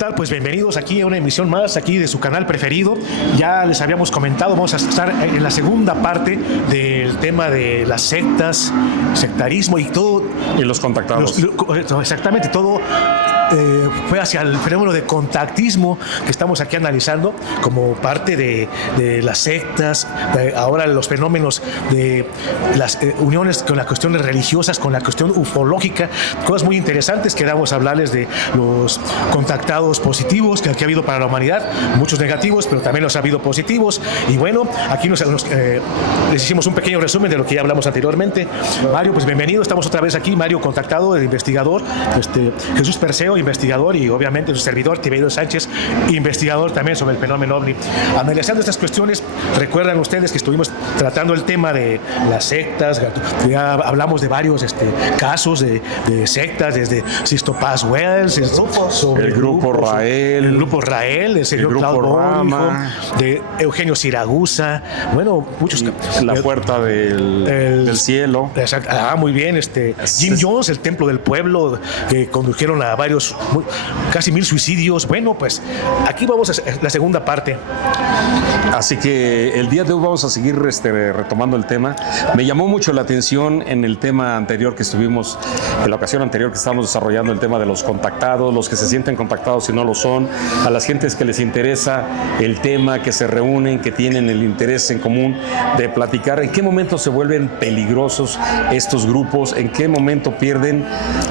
tal? Pues bienvenidos aquí a una emisión más aquí de su canal preferido. Ya les habíamos comentado, vamos a estar en la segunda parte del tema de las sectas, sectarismo y todo. Y los contactados. Exactamente, todo fue hacia el fenómeno de contactismo que estamos aquí analizando como parte de las sectas, ahora los fenómenos de las uniones con las cuestiones religiosas, con la cuestión ufológica, cosas muy interesantes. Queramos hablarles de los contactados positivos que ha habido para la humanidad, muchos negativos, pero también los ha habido positivos. Y bueno, aquí les hicimos un pequeño resumen de lo que ya hablamos anteriormente. Mario, pues bienvenido, estamos otra vez aquí. Mario, contactado, el investigador, Jesús Perseo, investigador, y obviamente su servidor, Tiberio Sánchez, investigador también sobre el fenómeno OVNI. Analizando estas cuestiones, recuerdan ustedes que estuvimos tratando el tema de las sectas, ya hablamos de varios casos de sectas, desde Sisto Paz Wells, sobre el grupo Rael, el señor Claudio Rama, de Eugenio Siragusa, bueno, muchos. La puerta del cielo. Exacto, muy bien, Jim Jones, el templo del pueblo, que condujeron a varios, casi 1000 suicidios. Bueno, pues aquí vamos a la segunda parte. Así que el día de hoy vamos a seguir retomando el tema. Me llamó mucho la atención en el tema anterior que estuvimos, en la ocasión anterior que estábamos desarrollando el tema de los contactados, los que se sienten contactados y no lo son, a las gentes que les interesa el tema, que se reúnen, que tienen el interés en común de platicar. ¿En qué momento se vuelven peligrosos estos grupos? ¿En qué momento pierden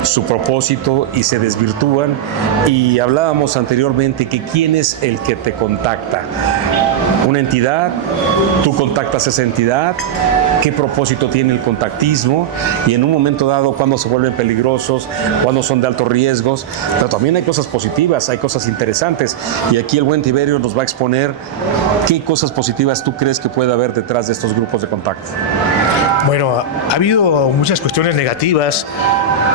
su propósito y se desvirtúan? Y hablábamos anteriormente que quién es el que te contacta. Una entidad, tú contactas a esa entidad, qué propósito tiene el contactismo, y en un momento dado cuándo se vuelven peligrosos, cuándo son de altos riesgos. Pero también hay cosas positivas, hay cosas interesantes, y aquí el buen Tiberio nos va a exponer qué cosas positivas tú crees que puede haber detrás de estos grupos de contacto. Bueno, ha habido muchas cuestiones negativas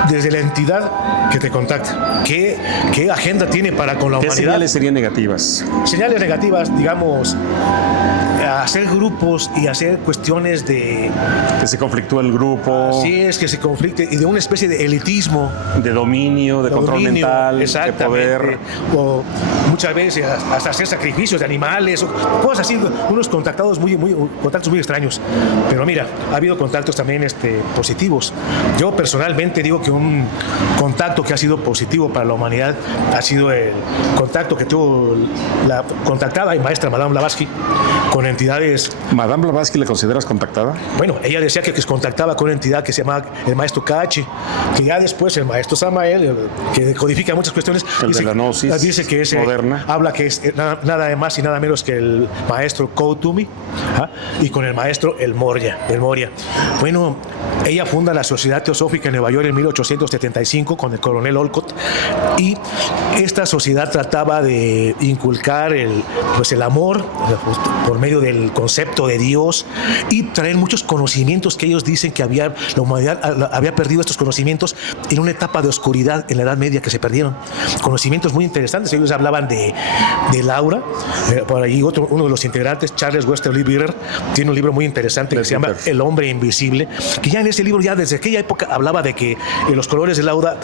desde la entidad que te contacta. ¿Qué agenda tiene para con la humanidad? ¿Qué señales serían negativas? Señales negativas, digamos, hacer grupos y hacer cuestiones de... Que se conflictúa el grupo. Así es, que se conflicte, y de una especie de elitismo. De dominio, de control mental, de poder. O muchas veces hasta hacer sacrificios de animales, o cosas así, unos contactados contactos muy extraños. Pero mira, ha habido contactos también positivos. Yo personalmente digo que un contacto que ha sido positivo para la humanidad ha sido el contacto que tuvo la contactada y maestra Madame Blavatsky con entidades. ¿Madame Blavatsky la consideras contactada? Bueno, ella decía que se contactaba con una entidad que se llama el maestro Kachi, que ya después el maestro Samael, que codifica muchas cuestiones, dice que es moderna. Habla que es nada más y nada menos que el maestro Koutumi, y con el maestro el Moria. Bueno, ella funda la Sociedad Teosófica en Nueva York en 1875 con el coronel Olcott, y esta sociedad trataba de inculcar el amor por medio del concepto de Dios, y traer muchos conocimientos que ellos dicen que la humanidad había perdido estos conocimientos en una etapa de oscuridad en la Edad Media que se perdieron. Conocimientos muy interesantes. Ellos hablaban del aura. Por ahí uno de los integrantes, Charles Wesley Bieber, tiene un libro muy interesante que se llama El hombre invisible, que ya en ese libro, ya desde aquella época, hablaba de que los colores del aura,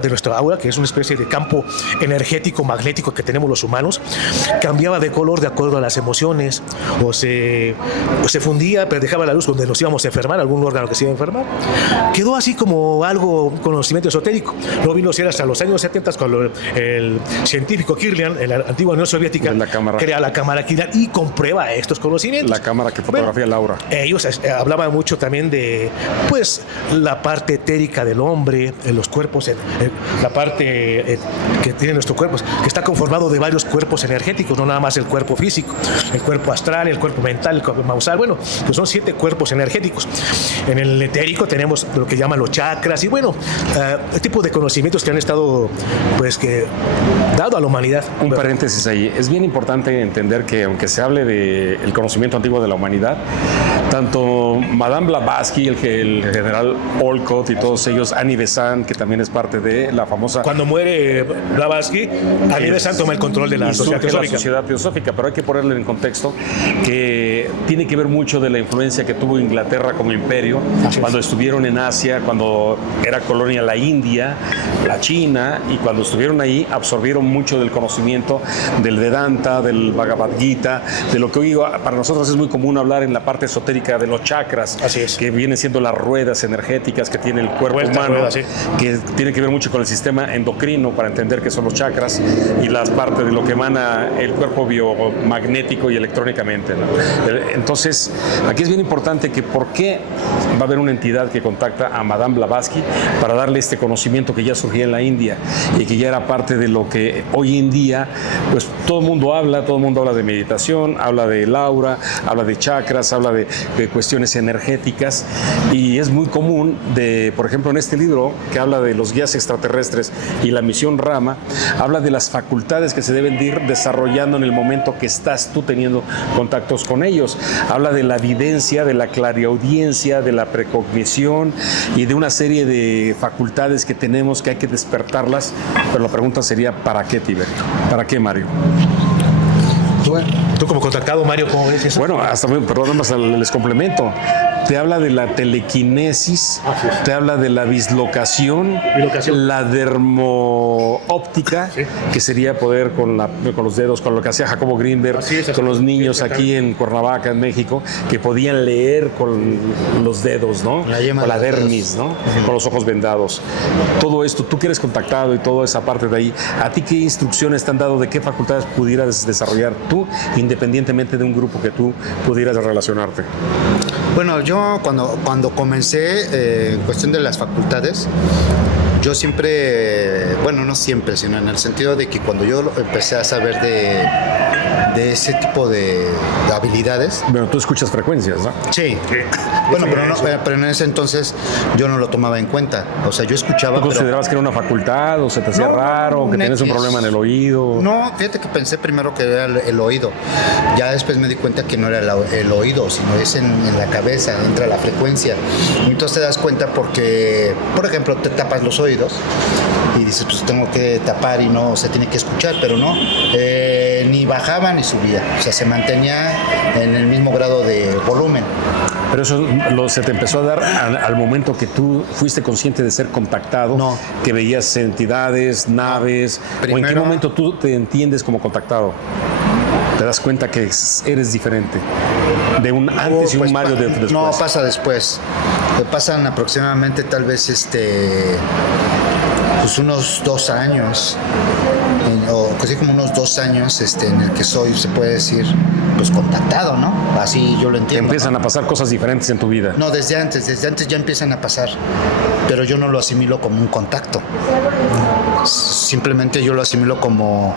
de nuestra aura, que es una especie de campo energético magnético que tenemos los humanos, cambiaba de color de acuerdo a las emociones, o se fundía, pero dejaba la luz donde nos íbamos a enfermar, algún órgano que se iba a enfermar. Quedó así como algo, conocimiento esotérico. Luego vino a ser hasta los años 70 cuando el científico Kirlian, en la antigua Unión Soviética, crea la cámara Kirlian y comprueba estos conocimientos. La cámara que fotografía el aura. Ellos hablaban mucho también de la parte etérica del hombre, los cuerpos, la parte que tiene nuestro cuerpo, que está conformado de varios cuerpos energéticos, no nada más el cuerpo físico, el cuerpo astral, el cuerpo mental, el cuerpo causal. Bueno, pues son 7 cuerpos energéticos. En el etérico tenemos lo que llaman los chakras, y bueno, el tipo de conocimientos que han estado que dado a la humanidad. Un paréntesis ahí, es bien importante entender que aunque se hable del conocimiento antiguo de la humanidad, tanto Madame Blavatsky, el general Olcott y todos ellos, Annie Besant, que también es parte de la famosa... Cuando muere Blavatsky, Annie Besant toma el control de la Sociedad Teosófica. La Sociedad Teosófica, pero hay que ponerle en contexto que tiene que ver mucho de la influencia que tuvo Inglaterra como imperio, cuando estuvieron en Asia, cuando era colonia la India, la China, y cuando estuvieron ahí absorbieron mucho del conocimiento del Vedanta, del Bhagavad Gita, de lo que hoy para nosotros es muy común hablar en la parte esotérica de los chakras, que vienen siendo las ruedas energéticas que tiene el cuerpo humano, que tiene que ver mucho con el sistema endocrino para entender qué son los chakras y las partes de lo que emana el cuerpo biomagnético y electrónicamente, ¿no? Entonces, aquí es bien importante que por qué va a haber una entidad que contacta a Madame Blavatsky para darle este conocimiento que ya surgía en la India y que ya era parte de lo que hoy en día, pues todo el mundo habla de meditación, habla de aura, habla de chakras, habla de cuestiones energéticas, y es muy común por ejemplo, en este libro que habla de los guías extraterrestres y la misión Rama, habla de las facultades que se deben de ir desarrollando en el momento que estás tú teniendo contactos con ellos. Habla de la evidencia, de la clariaudiencia, de la precognición y de una serie de facultades que tenemos que hay que despertarlas, pero la pregunta sería ¿para qué, Tiberio? ¿Para qué, Mario? Tú como contactado, Mario, ¿cómo ves eso? Bueno, perdón, más les complemento. Te habla de la telequinesis, te habla de la bislocación, la dermoóptica, que sería poder con los dedos, con lo que hacía Jacobo Greenberg, con los niños aquí en Cuernavaca, en México, que podían leer con los dedos, ¿no? Con la dermis, ¿no? Con los ojos vendados. Todo esto, tú que eres contactado y toda esa parte de ahí, ¿a ti qué instrucciones te han dado de qué facultades pudieras desarrollar tú, independientemente de un grupo que tú pudieras relacionarte? Bueno, yo cuando comencé en cuestión de las facultades, yo siempre, bueno, no siempre, sino en el sentido de que cuando yo empecé a saber de ese tipo de habilidades. Bueno, tú escuchas frecuencias, ¿no? Sí. Bueno, pero en ese entonces yo no lo tomaba en cuenta. O sea, yo escuchaba. ¿Tú considerabas que era una facultad o se te hacía raro o que tenías un problema en el oído? No, fíjate que pensé primero que era el oído. Ya después me di cuenta que no era el oído, sino es en la cabeza, entra la frecuencia. Entonces te das cuenta porque, por ejemplo, te tapas los oídos y dices, pues tengo que tapar y no se tiene que escuchar, pero no. Ni bajaba ni subía, o sea, se mantenía en el mismo grado de volumen. Pero eso se te empezó a dar al momento que tú fuiste consciente de ser contactado, no. Que veías entidades, naves, primero, ¿o en qué momento tú te entiendes como contactado? ¿Te das cuenta que eres diferente? De un antes y un Mario después. No, pasa después. Pasan aproximadamente tal vez pues unos 2 años, o casi como unos 2 años en el que soy, se puede decir, pues contactado, ¿no? Así yo lo entiendo. Empiezan a pasar cosas diferentes en tu vida. No, desde antes ya empiezan a pasar, pero yo no lo asimilo como un contacto. Simplemente yo lo asimilo como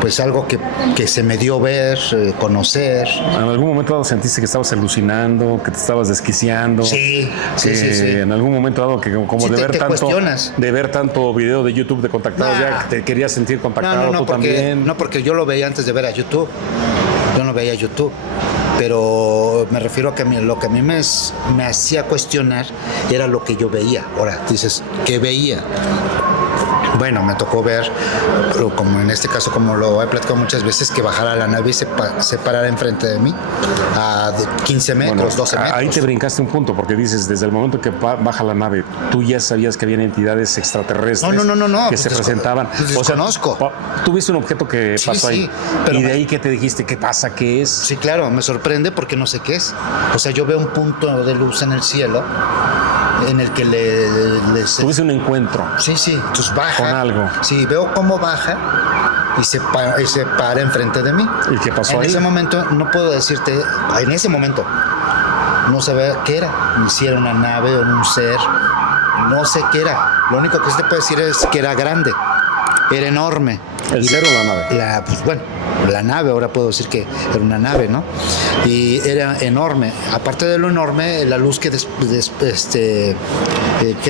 pues algo que se me dio ver, conocer. ¿En algún momento dado sentiste que estabas alucinando, que te estabas desquiciando? Sí. En algún momento dado que como sí, de ver tanto video de YouTube de contactados, ya te querías sentir contactado tú también. No, porque yo lo veía antes de ver a YouTube. Yo no veía YouTube. Pero me refiero a que lo que a mí me hacía cuestionar era lo que yo veía. Ahora, dices, ¿qué veía? Bueno, me tocó ver, como en este caso, como lo he platicado muchas veces, que bajara la nave y se parara enfrente de mí a 15 metros, 12 metros. Ahí te brincaste un punto, porque dices, desde el momento que baja la nave, tú ya sabías que habían entidades extraterrestres no, que se presentaban. Desconozco. Tú viste un objeto que pasó ahí, pero y de ahí que te dijiste, ¿qué pasa? ¿Qué es? Sí, claro, me sorprende porque no sé qué es. O sea, yo veo un punto de luz en el cielo en el que tuviste un encuentro. Sí, entonces baja. Con algo. Sí, veo cómo baja y se para enfrente de mí. ¿Y qué pasó ahí? En ese momento, no puedo decirte, en ese momento, no sabía qué era, ni si era una nave o un ser, no sé qué era. Lo único que sí te puedo decir es que era grande, era enorme. ¿El ser o la nave? Pues bueno, la nave, ahora puedo decir que era una nave, ¿no? Y era enorme. Aparte de lo enorme, la luz que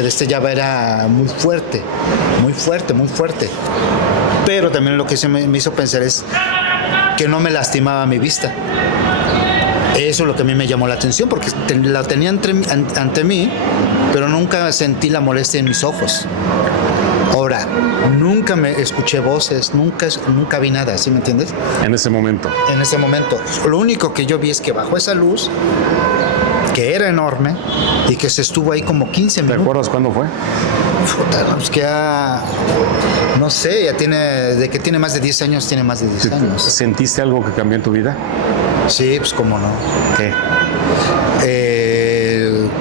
destellaba era muy fuerte. Pero también lo que se me hizo pensar es que no me lastimaba mi vista. Eso es lo que a mí me llamó la atención, porque la tenía ante mí, pero nunca sentí la molestia en mis ojos. Ahora, nunca me escuché voces, nunca vi nada, ¿sí me entiendes? En ese momento. En ese momento. Lo único que yo vi es que bajó esa luz, que era enorme, y que se estuvo ahí como 15 ¿Te minutos. acuerdas cuándo fue? Puta, no, pues que ya, no sé, ya tiene, de que tiene más de 10 años, tiene más de 10 años. ¿Sentiste algo que cambió en tu vida? Sí, pues cómo no. ¿Qué?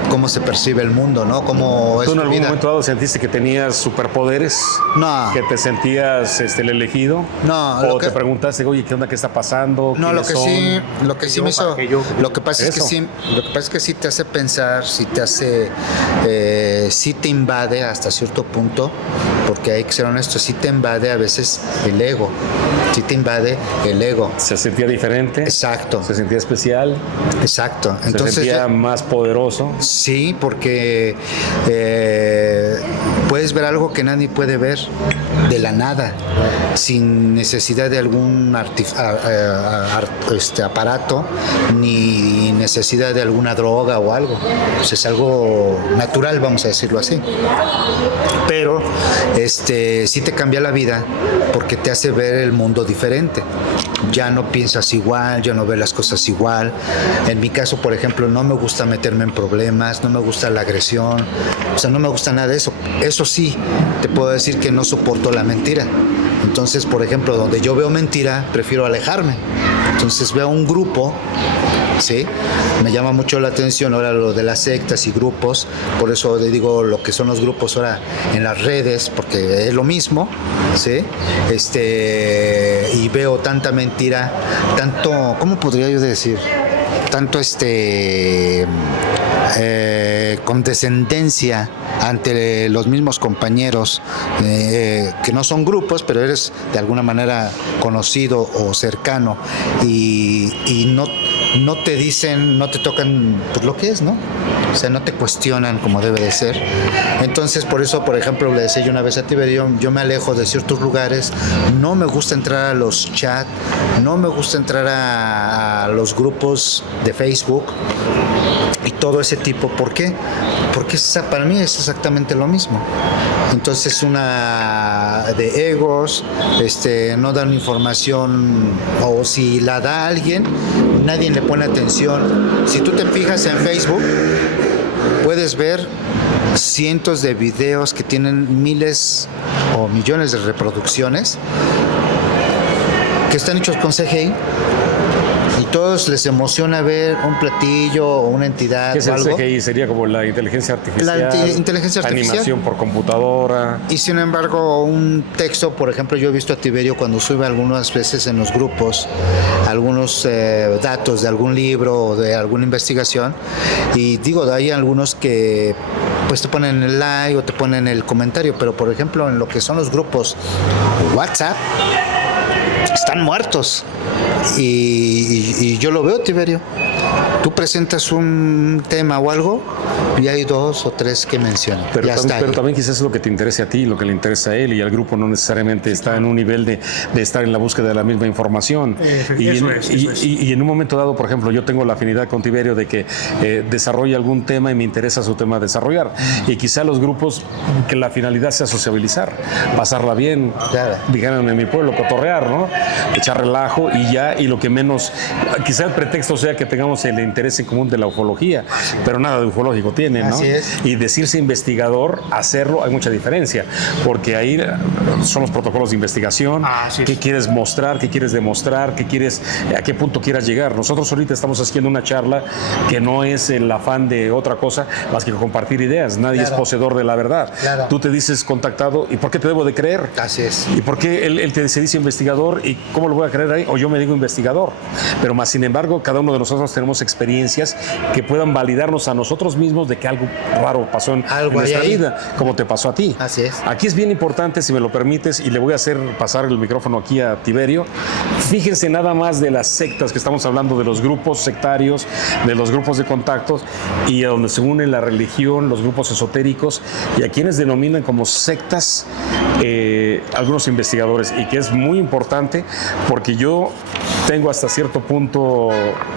Cómo se percibe el mundo, ¿no? Cómo es ¿Tú en tu algún vida. momento dado sentiste que tenías superpoderes? No. ¿Que te sentías el elegido? No, ¿O lo te que- preguntaste, oye, qué onda, qué está pasando? No, lo ¿Quiénes que son? sí, lo que sí me hizo, lo que pasa es que Eso. sí, lo que pasa es que sí te hace pensar, sí te hace, sí te invade hasta cierto punto, porque hay que ser honesto, sí te invade a veces el ego, sí te invade el ego. ¿Se sentía diferente? Exacto, ¿Se sentía especial? exacto. ¿Se Entonces sentía más poderoso? sí, porque puedes ver algo que nadie puede ver de la nada, sin necesidad de algún aparato, ni necesidad de alguna droga o algo. Pues es algo natural, vamos a decirlo así. Pero sí te cambia la vida porque te hace ver el mundo diferente. Ya no piensas igual, ya no ves las cosas igual. En mi caso, por ejemplo, no me gusta meterme en problemas, no me gusta la agresión, o sea, no me gusta nada de eso. Eso sí, te puedo decir que no soporto la mentira. Entonces, por ejemplo, donde yo veo mentira, prefiero alejarme. Entonces veo un grupo, ¿sí? Me llama mucho la atención ahora lo de las sectas y grupos, por eso le digo lo que son los grupos ahora en las redes, porque es lo mismo, ¿sí? Y veo tanta mentira, tanto, ¿cómo podría yo decir? Tanto condescendencia ante los mismos compañeros que no son grupos, pero eres de alguna manera conocido o cercano y no te dicen, no te tocan pues, lo que es, ¿no? O sea, no te cuestionan como debe de ser. Entonces, por eso, por ejemplo, le decía yo una vez a Tiberio, yo me alejo de ciertos lugares, no me gusta entrar a los chats, no me gusta entrar a los grupos de Facebook y todo ese tipo. ¿Por qué? Porque para mí es exactamente lo mismo. Entonces, una de egos, no dan información, o si la da alguien, nadie le pone atención. Si tú te fijas en Facebook, puedes ver cientos de videos que tienen miles o millones de reproducciones que están hechos con CGI. Y todos les emociona ver un platillo o una entidad ¿Qué es o el algo. CGI? Sería como la inteligencia artificial. Inteligencia artificial. Animación por computadora. Y sin embargo, un texto, por ejemplo, yo he visto a Tiberio cuando sube algunas veces en los grupos algunos datos de algún libro o de alguna investigación. Y digo, hay algunos que pues te ponen el like o te ponen el comentario, pero por ejemplo, en lo que son los grupos WhatsApp, están muertos. Y yo lo veo, Tiberio. Tú presentas un tema o algo y hay 2 o 3 que mencionan. Pero también quizás es lo que te interese a ti, lo que le interesa a él, y al grupo no necesariamente está en un nivel de estar en la búsqueda de la misma información. Y en un momento dado, por ejemplo, yo tengo la afinidad con Tiberio de que desarrolla algún tema y me interesa su tema desarrollar. Y quizá los grupos, que la finalidad sea sociabilizar, pasarla bien, Claro. dijeron en mi pueblo, cotorrear, ¿no? Echar relajo y ya, y lo que menos, quizá el pretexto sea que tengamos el interés en común de la ufología, pero nada de ufológico tiene, ¿no? Así es. Y decirse investigador, hacerlo, hay mucha diferencia, porque ahí son los protocolos de investigación, qué quieres mostrar, qué quieres demostrar, qué quieres, a qué punto quieras llegar. Nosotros ahorita estamos haciendo una charla que no es el afán de otra cosa más que compartir ideas. Nadie es poseedor de la verdad. Claro. Tú te dices contactado, ¿y por qué te debo de creer? Así es. ¿Y por qué él se dice investigador y cómo lo voy a creer ahí? O yo me digo investigador. Pero más sin embargo, cada uno de nosotros tenemos experiencias que puedan validarnos a nosotros mismos de que algo raro pasó en nuestra vida, como te pasó a ti. Así es. Aquí es bien importante, si me lo permites, y le voy a hacer pasar el micrófono aquí a Tiberio. Fíjense nada más de las sectas que estamos hablando, de los grupos sectarios, de los grupos de contactos, y a donde se une la religión, los grupos esotéricos, y a quienes denominan como sectas algunos investigadores y que es muy importante porque yo tengo hasta cierto punto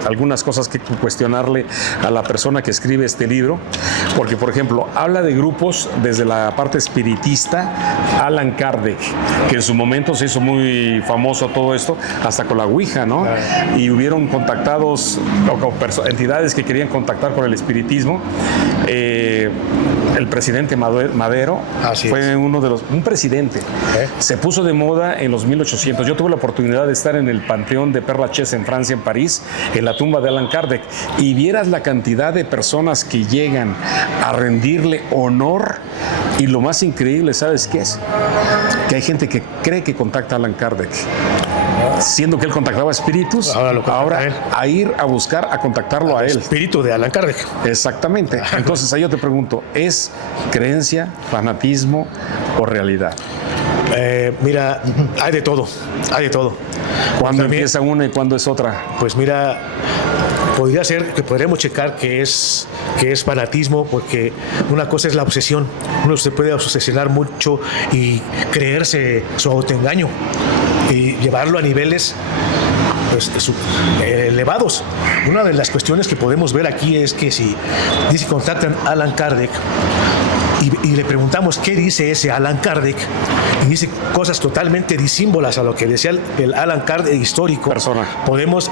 algunas cosas que cuestionarle a la persona que escribe este libro, porque por ejemplo habla de grupos desde la parte espiritista. Allan Kardec, que en su momento se hizo muy famoso todo esto, hasta con la Ouija, ¿no? Y hubieron contactados o entidades que querían contactar con el espiritismo. El presidente Madero fue un presidente. Se puso de moda en los 1800. Yo tuve la oportunidad de estar en el Panteón de Père Lachaise en Francia, en París, en la tumba de Allan Kardec, y vieras la cantidad de personas que llegan a rendirle honor. Y lo más increíble, ¿sabes qué es? Que hay gente que cree que contacta a Allan Kardec, siendo que él contactaba espíritus, ahora a ir a buscar, a contactarlo a él. Espíritu de Allan Kardec. Exactamente. Entonces ahí yo te pregunto, ¿es creencia, fanatismo o realidad? Mira, hay de todo, hay de todo. ¿Cuándo empieza una y cuándo es otra? Pues mira, podría ser que podríamos checar que es fanatismo, porque una cosa es la obsesión. Uno se puede obsesionar mucho y creerse su autoengaño y llevarlo a niveles pues, elevados. Una de las cuestiones que podemos ver aquí es que si dice contactan a Allan Kardec y le preguntamos qué dice ese Allan Kardec, y dice cosas totalmente disímbolas a lo que decía el Allan Kardec histórico, podemos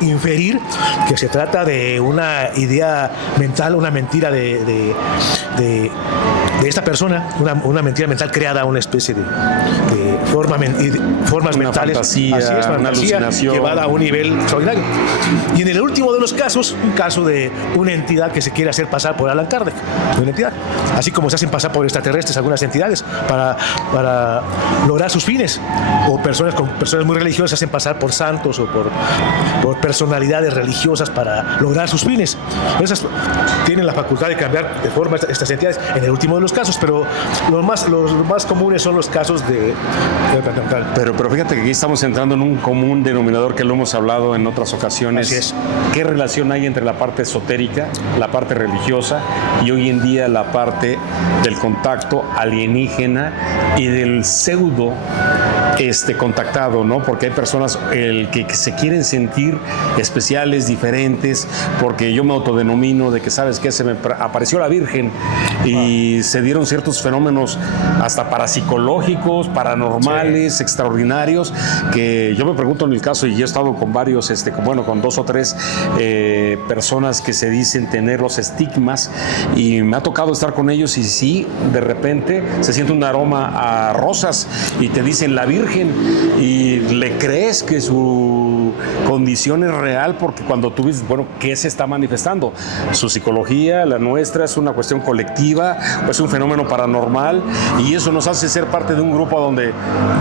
inferir que se trata de una idea mental, una mentira de esta persona, una mentira mental creada, una especie de formas una mentales, fantasía, así es, una alucinación llevada a un nivel extraordinario. Y en el último de los casos, un caso de una entidad que se quiere hacer pasar por Allan Kardec, una entidad, así como se hacen pasar por extraterrestres algunas entidades para lograr sus fines, o personas muy religiosas se hacen pasar por santos o por personalidades religiosas para lograr sus fines. Esas tienen la facultad de cambiar de forma estas entidades en el último de los casos, pero los más comunes son los casos de pero fíjate que aquí estamos entrando en un común denominador que lo hemos hablado en otras ocasiones. Así es. ¿Qué relación hay entre la parte esotérica, la parte religiosa y hoy en día la parte del contacto alienígena y del pseudo contactado, ¿no? Porque hay personas que se quieren sentir especiales, diferentes, porque yo me autodenomino de que, ¿sabes qué? Se me apareció la Virgen y se dieron ciertos fenómenos hasta parapsicológicos, paranormales, extraordinarios, que yo me pregunto en el caso, y yo he estado con varios, con 2 o 3 personas que se dicen tener los estigmas, y me ha tocado estar con ellos y sí, de repente se siente un aroma a rosas y te dicen la Virgen, y le crees que su condición es real, porque cuando tú dices, bueno, ¿qué se está manifestando? Su psicología, la nuestra, es una cuestión colectiva, es un fenómeno paranormal, y eso nos hace ser parte de un grupo donde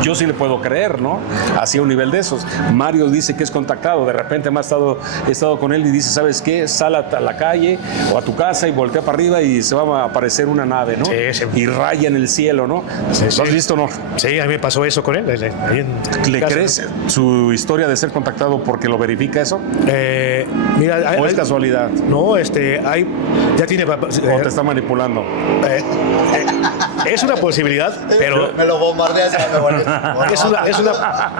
yo sí le puedo creer, ¿no? Así a un nivel de esos. Mario dice que es contactado, de repente he estado con él y dice, ¿sabes qué? Sal a la calle o a tu casa y voltea para arriba y se va a aparecer una nave, ¿no? Sí. Y raya en el cielo, ¿no? Sí, ¿Lo has visto o no? Sí, a mí me pasó eso con él. ¿Le crees su historia de ser contactado porque lo verifica eso? Mira, ¿O es casualidad? No, ya tiene... ¿O te está manipulando? Es una posibilidad, pero... Me lo bombardeas.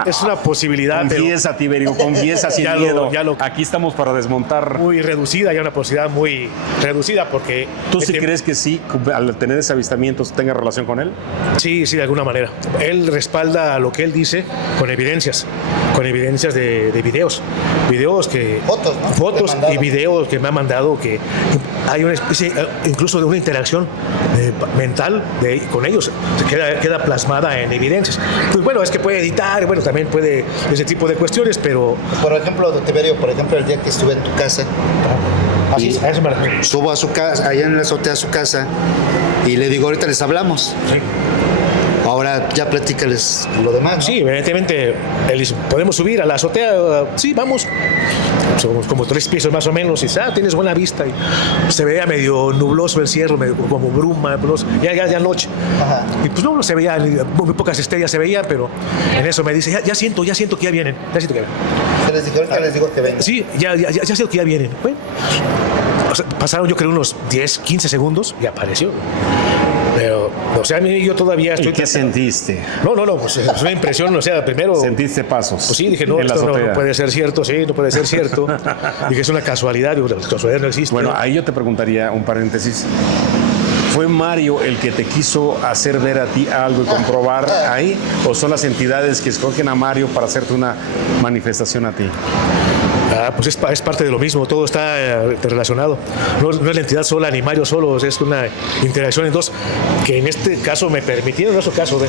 Es una posibilidad. Confiesa, Tiberio, confiesa sin miedo. Aquí estamos para desmontar. Muy reducida, ya una posibilidad muy reducida, porque... ¿Tú sí crees que sí, al tener ese avistamiento, tenga relación con él? Sí, de alguna manera. Él respalda lo que él dice con evidencias de videos que... Fotos y videos que me ha mandado, que hay una especie incluso de una interacción mental con ellos, queda plasmada en evidencias. Pues bueno, es que puede editar, bueno, también puede ese tipo de cuestiones, pero... Por ejemplo, Tiberio, el día que estuve en tu casa, Así, a eso me refiero. subo a su casa, allá en la azotea a su casa, y le digo, ahorita les hablamos. Sí. Ahora ya platícales lo demás, ¿no? Sí, evidentemente, él dice, ¿podemos subir a la azotea? Sí, vamos. Somos como 3 pisos más o menos, y tienes buena vista. Y se veía medio nubloso el cielo, medio como bruma, ya noche. Ajá. Y pues no se veía, muy pocas estrellas se veían, pero en eso me dice, ya siento que ya vienen. Se les dijo, ahorita les digo que vengan. Sí, ya siento que ya vienen. Bueno, pasaron yo creo unos 10, 15 segundos y apareció. Pero O sea, a mí yo todavía estoy... ¿Y qué sentiste? No, pues es una impresión, o sea, primero... ¿Sentiste pasos? Pues sí, dije, no, en la esto no azotea? puede ser cierto, sí, no puede ser cierto. Dije, es una casualidad, digo, la casualidad no existe. Bueno, ahí yo te preguntaría un paréntesis. ¿Fue Mario el que te quiso hacer ver a ti algo y comprobar ahí? ¿O son las entidades que escogen a Mario para hacerte una manifestación a ti? Pues es parte de lo mismo, todo está relacionado. No es la entidad sola ni Mario solo, es una interacción en dos, que en este caso me permitieron, en otro caso,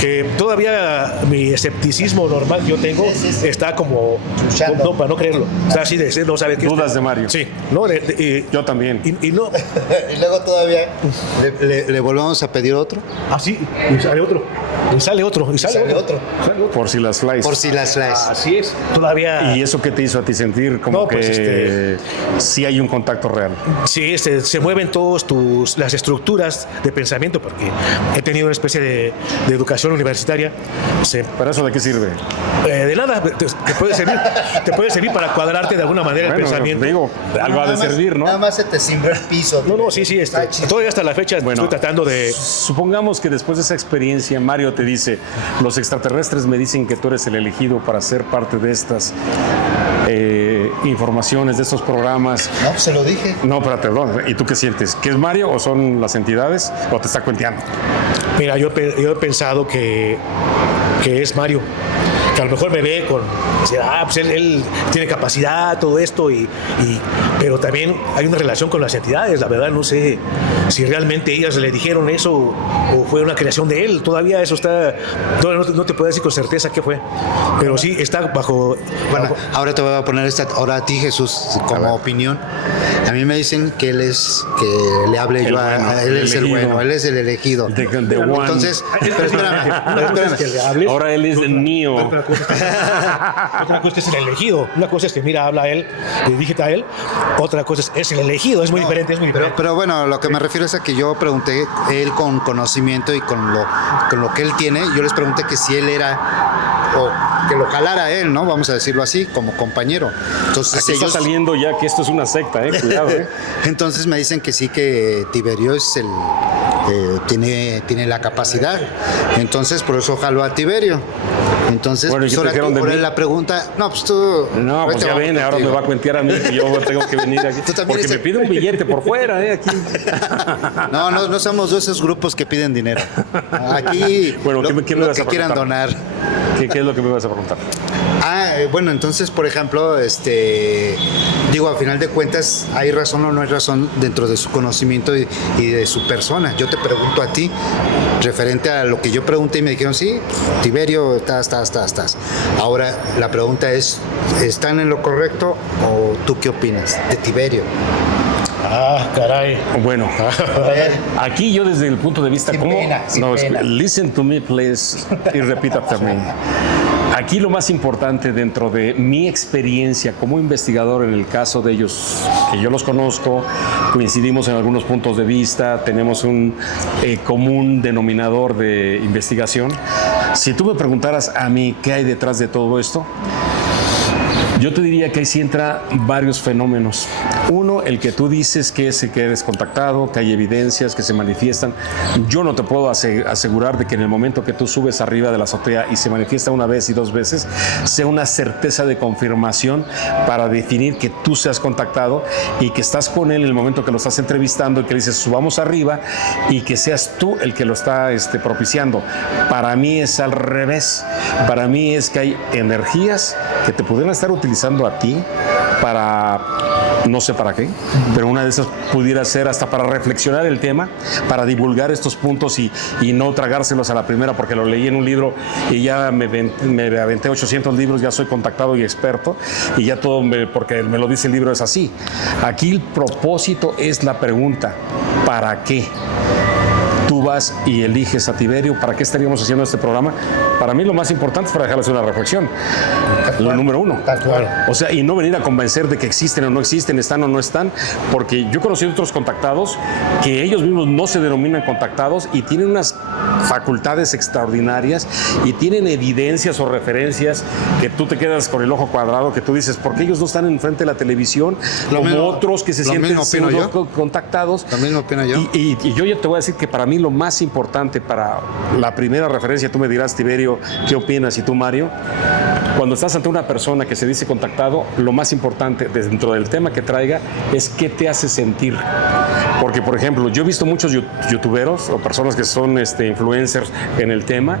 que todavía mi escepticismo normal que yo tengo está como, no, para no creerlo, está así de no saber qué. ¿Dudas de Mario? Sí, yo también. Y no. Y luego todavía le volvemos a pedir otro. Sí, y sale otro. Y sale otro. Por si las flies. Por si las flies. Así es. Todavía. ¿Y eso qué te hizo a ti sentir como No, que pues, sí hay un contacto real? Sí, se mueven todas las estructuras de pensamiento, porque he tenido una especie de educación universitaria. ¿Pero eso de qué sirve? De nada, te puede servir para cuadrarte de alguna manera el pensamiento. Digo, algo ha de servir, ¿no? Nada más se te cimbró el piso. No, sí, todavía hasta la fecha estoy tratando de... Supongamos que después de esa experiencia Mario te dice, los extraterrestres me dicen que tú eres el elegido para ser parte de estas informaciones, de estos programas. No, pues se lo dije. No, pero perdón, ¿y tú qué sientes? ¿Que es Mario o son las entidades o te está cuenteando? Mira, yo he pensado que es Mario, que a lo mejor me ve con, pues él tiene capacidad, todo esto, pero también hay una relación con las entidades. La verdad no sé si realmente ellas le dijeron eso o fue una creación de él. Todavía eso está, no te puedo decir con certeza qué fue, pero sí está bajo... Bueno, ahora te voy a poner ahora a ti, Jesús, como opinión. A mí me dicen que él es, que le hable yo a él, es el bueno, él es el elegido. Entonces, pero espérame. Ahora él es el mío. Otra cosa es el elegido. Una cosa es que mira, habla él, le dije a él. Otra cosa es el elegido. Es muy diferente, Pero bueno, lo que me refiero es a que yo pregunté, él con conocimiento y con lo que él tiene, yo les pregunté que si él era, o que lo jalara a él, ¿no? Vamos a decirlo así, como compañero. Entonces aquí está saliendo ya que esto es una secta, cuidado, Entonces me dicen que sí, que Tiberio es tiene la capacidad. Entonces por eso jalo a Tiberio. Entonces, bueno, pues, ahora la pregunta, pues tú... No, pues ya ven, ahora me va a cuentear a mí que yo tengo que venir aquí. Porque me pide un billete por fuera, aquí. No somos de esos grupos que piden dinero. Aquí, bueno, ¿qué me vas a que quieran donar. ¿Qué es lo que me vas a preguntar? Bueno, entonces, por ejemplo, digo, a final de cuentas, ¿hay razón o no hay razón dentro de su conocimiento y de su persona? Yo te pregunto a ti, referente a lo que yo pregunté y me dijeron, sí, Tiberio, estás. Ahora, la pregunta es, ¿están en lo correcto o tú qué opinas de Tiberio? Caray. Bueno, aquí yo desde el punto de vista listen to me, please, y repeat after me. Aquí lo más importante dentro de mi experiencia como investigador en el caso de ellos, que yo los conozco, coincidimos en algunos puntos de vista, tenemos un común denominador de investigación. Si tú me preguntaras a mí qué hay detrás de todo esto, yo te diría que ahí sí entra varios fenómenos. Uno, el que tú dices que eres contactado, que hay evidencias que se manifiestan. Yo no te puedo asegurar de que en el momento que tú subes arriba de la azotea y se manifiesta una vez y dos veces, sea una certeza de confirmación para definir que tú seas contactado y que estás con él en el momento que lo estás entrevistando y que le dices subamos arriba y que seas tú el que lo está propiciando. Para mí es al revés. Para mí es que hay energías que te pudieran estar utilizando a ti para, no sé para qué, pero una de esas pudiera ser hasta para reflexionar el tema, para divulgar estos puntos y no tragárselos a la primera porque lo leí en un libro y ya me aventé 800 libros, ya soy contactado y experto y ya todo, porque me lo dice el libro, es así. Aquí el propósito es la pregunta, ¿para qué? Tú vas y eliges a Tiberio. ¿Para qué estaríamos haciendo este programa? para mí lo más importante es para dejarles una reflexión. Lo número uno. O sea, y no venir a convencer de que existen o no existen, están o no están, porque yo he conocido otros contactados que ellos mismos no se denominan contactados y tienen unas facultades extraordinarias y tienen evidencias o referencias que tú te quedas con el ojo cuadrado, que tú dices, ¿por qué ellos no están enfrente de la televisión como otros que se sienten contactados? Lo mismo opino yo. Y yo ya te voy a decir que para mí lo más importante para la primera referencia, tú me dirás, Tiberio, ¿qué opinas? Y tú, Mario, cuando estás ante una persona que se dice contactado, lo más importante dentro del tema que traiga es qué te hace sentir. Porque, por ejemplo, yo he visto muchos youtuberos o personas que son influencers en el tema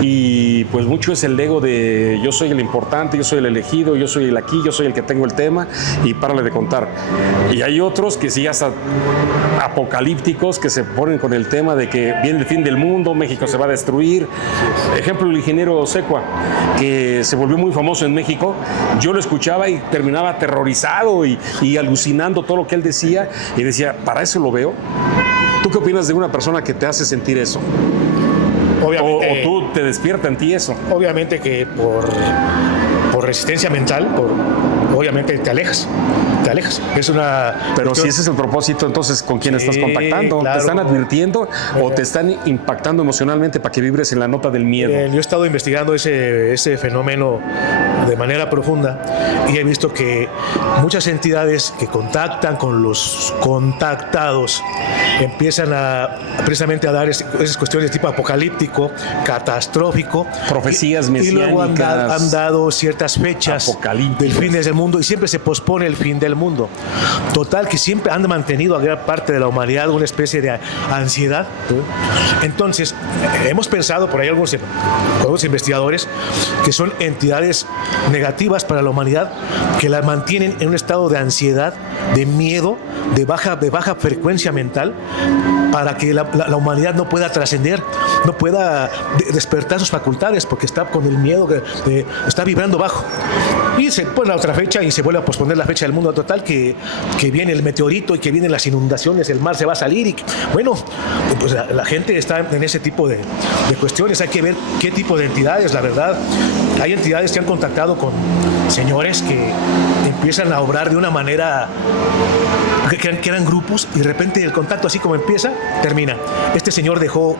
y pues mucho es el ego de yo soy el importante, yo soy el elegido, yo soy el aquí, yo soy el que tengo el tema y párale de contar. Y hay otros que sí hasta apocalípticos que se ponen con el tema de que viene el fin del mundo, México se va a destruir. Ejemplo, el ingeniero Secua, que se volvió muy famoso en México. Yo lo escuchaba y terminaba aterrorizado y alucinando todo lo que él decía y decía, ¿para eso lo veo? ¿Tú qué opinas de una persona que te hace sentir eso? Obviamente, o tú te despierta en ti eso. Obviamente que por resistencia mental, obviamente te alejas. Es una... Pero si ese es el propósito, entonces, ¿con quién estás contactando? Claro. ¿Te están advirtiendo o te están impactando emocionalmente para que vibres en la nota del miedo? Yo he estado investigando ese fenómeno de manera profunda y he visto que muchas entidades que contactan con los contactados empiezan precisamente a dar esas cuestiones de tipo apocalíptico, catastrófico. Profecías y mesiánicas. luego han dado ciertas fechas del fin del mundo y siempre se pospone el fin del mundo. Total, que siempre han mantenido a gran parte de la humanidad una especie de ansiedad. Entonces, hemos pensado por ahí algunos investigadores que son entidades negativas para la humanidad que la mantienen en un estado de ansiedad, de miedo, de baja frecuencia mental, para que la humanidad no pueda trascender, no pueda despertar sus facultades, porque está con el miedo, está vibrando bajo. Y se pone a otra fecha y se vuelve a posponer la fecha del mundo total, que viene el meteorito y que vienen las inundaciones, el mar se va a salir y bueno, pues la gente está en ese tipo de cuestiones. Hay que ver qué tipo de entidades, la verdad. Hay entidades que han contactado con señores que empiezan a obrar de una manera que eran grupos y de repente el contacto así como empieza, termina. Este señor dejó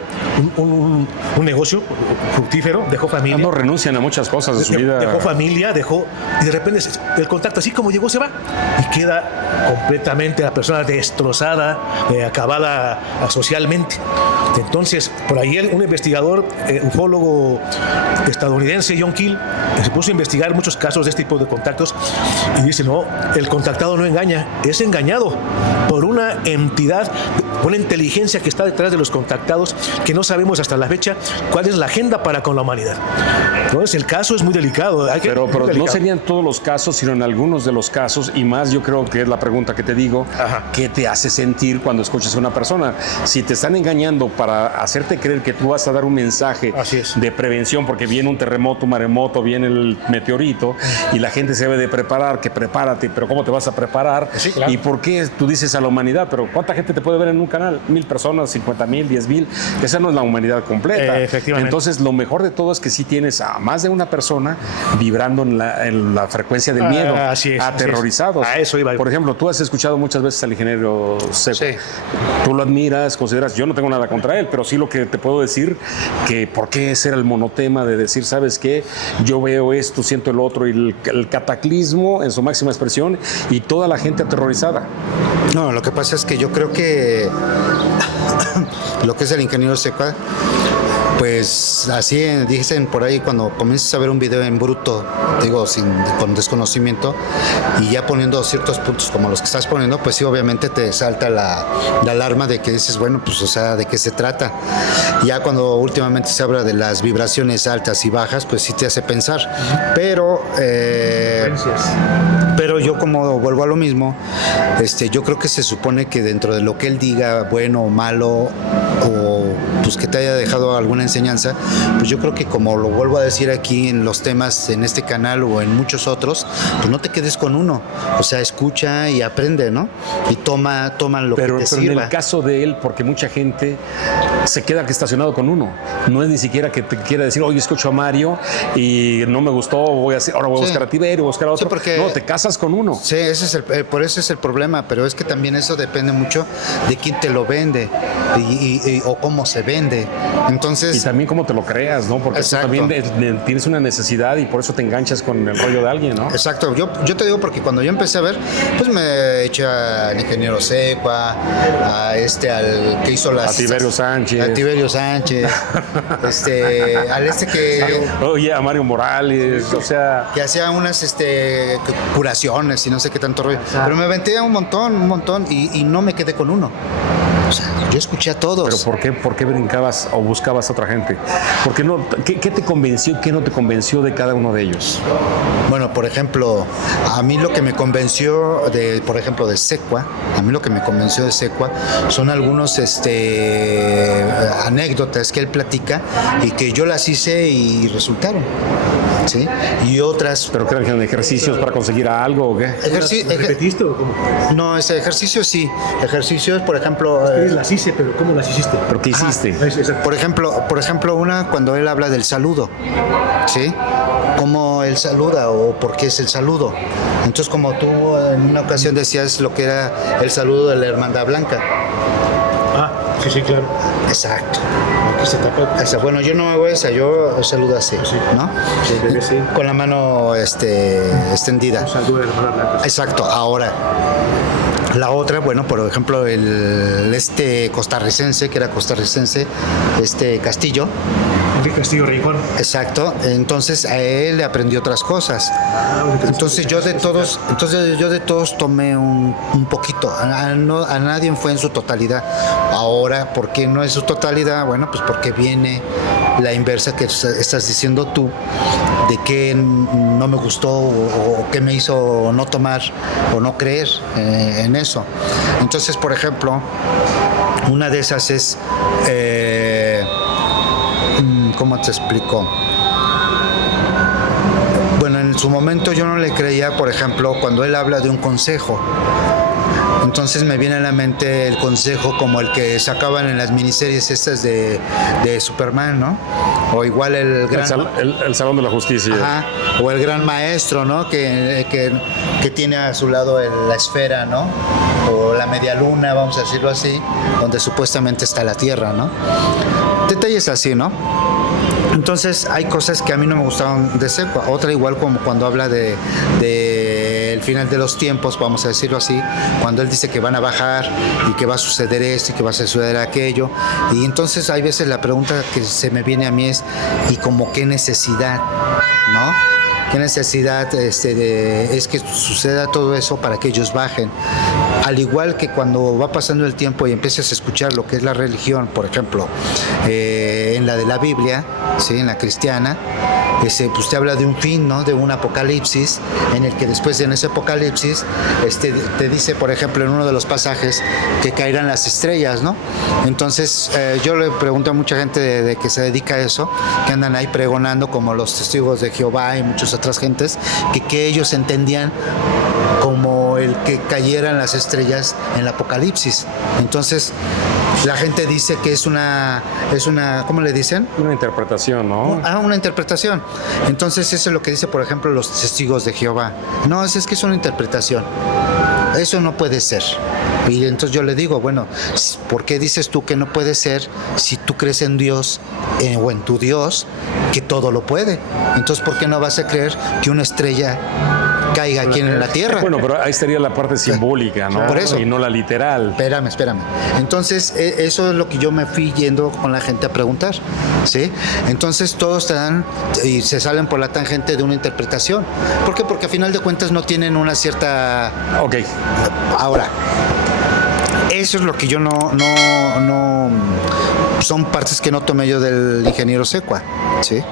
un negocio fructífero, dejó familia. No renuncian a muchas cosas de su vida. Dejó familia, y de repente el contacto así como llegó se va y queda completamente la persona destrozada, acabada socialmente. Entonces, por ahí un investigador, ufólogo estadounidense, John Keel, se puso a investigar muchos casos de este tipo de contactos y dice, no, el contactado no engaña, es engañado por una entidad, una inteligencia que está detrás de los contactados, que no sabemos hasta la fecha cuál es la agenda para con la humanidad. Entonces, el caso es muy delicado. Pero no serían todos los casos, sino en algunos de los casos, y más yo creo que es la pregunta que te digo, ¿qué te hace sentir cuando escuchas a una persona? Si te están engañando para hacerte creer que tú vas a dar un mensaje de prevención, porque viene un terremoto, un maremoto, viene el meteorito, y la gente se debe de preparar, que prepárate, pero ¿cómo te vas a preparar? Sí, claro. ¿Y por qué tú dices a la humanidad? Pero ¿cuánta gente te puede ver en un canal? 1,000 personas, 50,000, 10,000. Esa no es la humanidad completa. Efectivamente. Entonces, lo mejor de todo es que sí tienes a más de una persona vibrando en la frecuencia del miedo, aterrorizados. A eso iba. Por ejemplo, tú has escuchado muchas veces al ingeniero Seco. Sí. Tú lo admiras, consideras, yo no tengo nada contra él, pero sí lo que te puedo decir, que por qué ese era el monotema de decir, ¿sabes qué? Yo veo esto, siento el otro, y el cataclismo en su máxima expresión y toda la gente aterrorizada. No, lo que pasa es que yo creo que lo que es el ingeniero Secua, pues así dicen por ahí, cuando comienzas a ver un video en bruto, digo, con desconocimiento, y ya poniendo ciertos puntos como los que estás poniendo, pues sí, obviamente te salta la alarma de que dices, bueno, pues o sea, ¿de qué se trata? Ya cuando últimamente se habla de las vibraciones altas y bajas, pues sí te hace pensar, pero yo, como vuelvo a lo mismo, yo creo que se supone que dentro de lo que él diga, bueno o malo, o pues que te haya dejado alguna enseñanza, pues yo creo que como lo vuelvo a decir aquí en los temas, en este canal o en muchos otros, pues no te quedes con uno, o sea, escucha y aprende, ¿no? Y toma lo que te Pero sirva. en el caso de él, porque mucha gente se queda estacionado con uno, no es ni siquiera que te quiera decir, oye, escucho a Mario y no me gustó, ahora voy a buscar a Tiberio, voy a buscar a otro. Sí, porque- no, te casas con uno. Sí, por eso es el problema, pero es que también eso depende mucho de quién te lo vende o cómo se vende. Entonces, Y también cómo te lo creas, ¿no? Porque tú Exacto. también tienes una necesidad y por eso te enganchas con el rollo de alguien, ¿no? exacto, yo te digo porque cuando yo empecé a ver, pues me eché al ingeniero Secua, al que hizo las... A Tiberio Sánchez. A Tiberio Sánchez, al que... Oye, a Mario Morales, o sea... que hacía unas curaciones y no sé qué tanto rollo. Pero me aventé a un montón y no me quedé con uno. O sea, yo escuché a todos. ¿Pero por qué brincabas o buscabas a otra gente? ¿Por qué no, qué te convenció y qué no te convenció de cada uno de ellos? Bueno, por ejemplo, a mí lo que me convenció por ejemplo, de Secua, son algunos anécdotas que él platica y que yo las hice y resultaron. ¿Sí? Y otras... ¿Pero que eran ejercicios para conseguir algo o qué? ¿Repetiste o cómo? No, ese ejercicio sí. Ejercicios, por ejemplo... Las hice, pero ¿cómo las hiciste? ¿Pero qué hiciste? Por ejemplo, una cuando él habla del saludo, ¿sí? Cómo él saluda o por qué es el saludo. Entonces, como tú en una ocasión decías lo que era el saludo de la Hermandad Blanca. Sí, claro. Exacto. Aquí se tapa. Bueno, yo no hago esa, yo saludo así, ¿no? Sí, debe ser. Con la mano extendida. Saludo de la mano blanca. Exacto. Ahora, la otra, bueno, por ejemplo, costarricense, que era costarricense, Castillo. Enrique Castillo Rincón. Exacto. Entonces a él le aprendí otras cosas. Entonces yo de todos tomé un poquito. A nadie fue en su totalidad. Ahora, ¿por qué no es su totalidad? Bueno, pues porque viene la inversa que estás diciendo tú, de qué no me gustó o qué me hizo no tomar o no creer en eso. Entonces, por ejemplo, una de esas es, ¿cómo te explico? Bueno, en su momento yo no le creía, por ejemplo, cuando él habla de un consejo. Entonces me viene a la mente el consejo como el que sacaban en las miniseries estas de Superman, ¿no? O igual el Salón de la Justicia. Ajá, o el gran maestro, ¿no? Que tiene a su lado la esfera, ¿no? O la media luna, vamos a decirlo así, donde supuestamente está la Tierra, ¿no? Detalles así, ¿no? Entonces hay cosas que a mí no me gustaban de Secua. Otra igual como cuando habla de el final de los tiempos, vamos a decirlo así, cuando él dice que van a bajar y que va a suceder esto y que va a suceder aquello. Y entonces hay veces la pregunta que se me viene a mí es, ¿y como qué necesidad? ¿No? ¿Qué necesidad es que suceda todo eso para que ellos bajen? Al igual que cuando va pasando el tiempo y empiezas a escuchar lo que es la religión, por ejemplo, en la de la Biblia, ¿sí? En la cristiana, pues te habla de un fin, ¿no? De un apocalipsis, en el que después en ese apocalipsis te dice, por ejemplo, en uno de los pasajes, que caerán las estrellas, ¿no? Entonces yo le pregunto a mucha gente de que se dedica a eso, que andan ahí pregonando, como los testigos de Jehová y muchas otras gentes, que ellos entendían como el que cayeran las estrellas en el apocalipsis. Entonces la gente dice que es una, ¿cómo le dicen? Una interpretación, ¿no? Una interpretación. Entonces eso es lo que dice, por ejemplo, los testigos de Jehová. No, es que es una interpretación. Eso no puede ser. Y entonces yo le digo, bueno, ¿por qué dices tú que no puede ser si tú crees en Dios o en tu Dios que todo lo puede? Entonces, ¿por qué no vas a creer que una estrella caiga aquí en la Tierra? Bueno, pero ahí estaría la parte simbólica, ¿no? Por eso. Y no la literal. Espérame. Entonces, eso es lo que yo me fui yendo con la gente a preguntar, ¿sí? Entonces, todos te dan y se salen por la tangente de una interpretación. ¿Por qué? Porque a final de cuentas no tienen una cierta... Ok. Ahora, eso es lo que yo no son partes que no tomé yo del ingeniero Secua, ¿sí?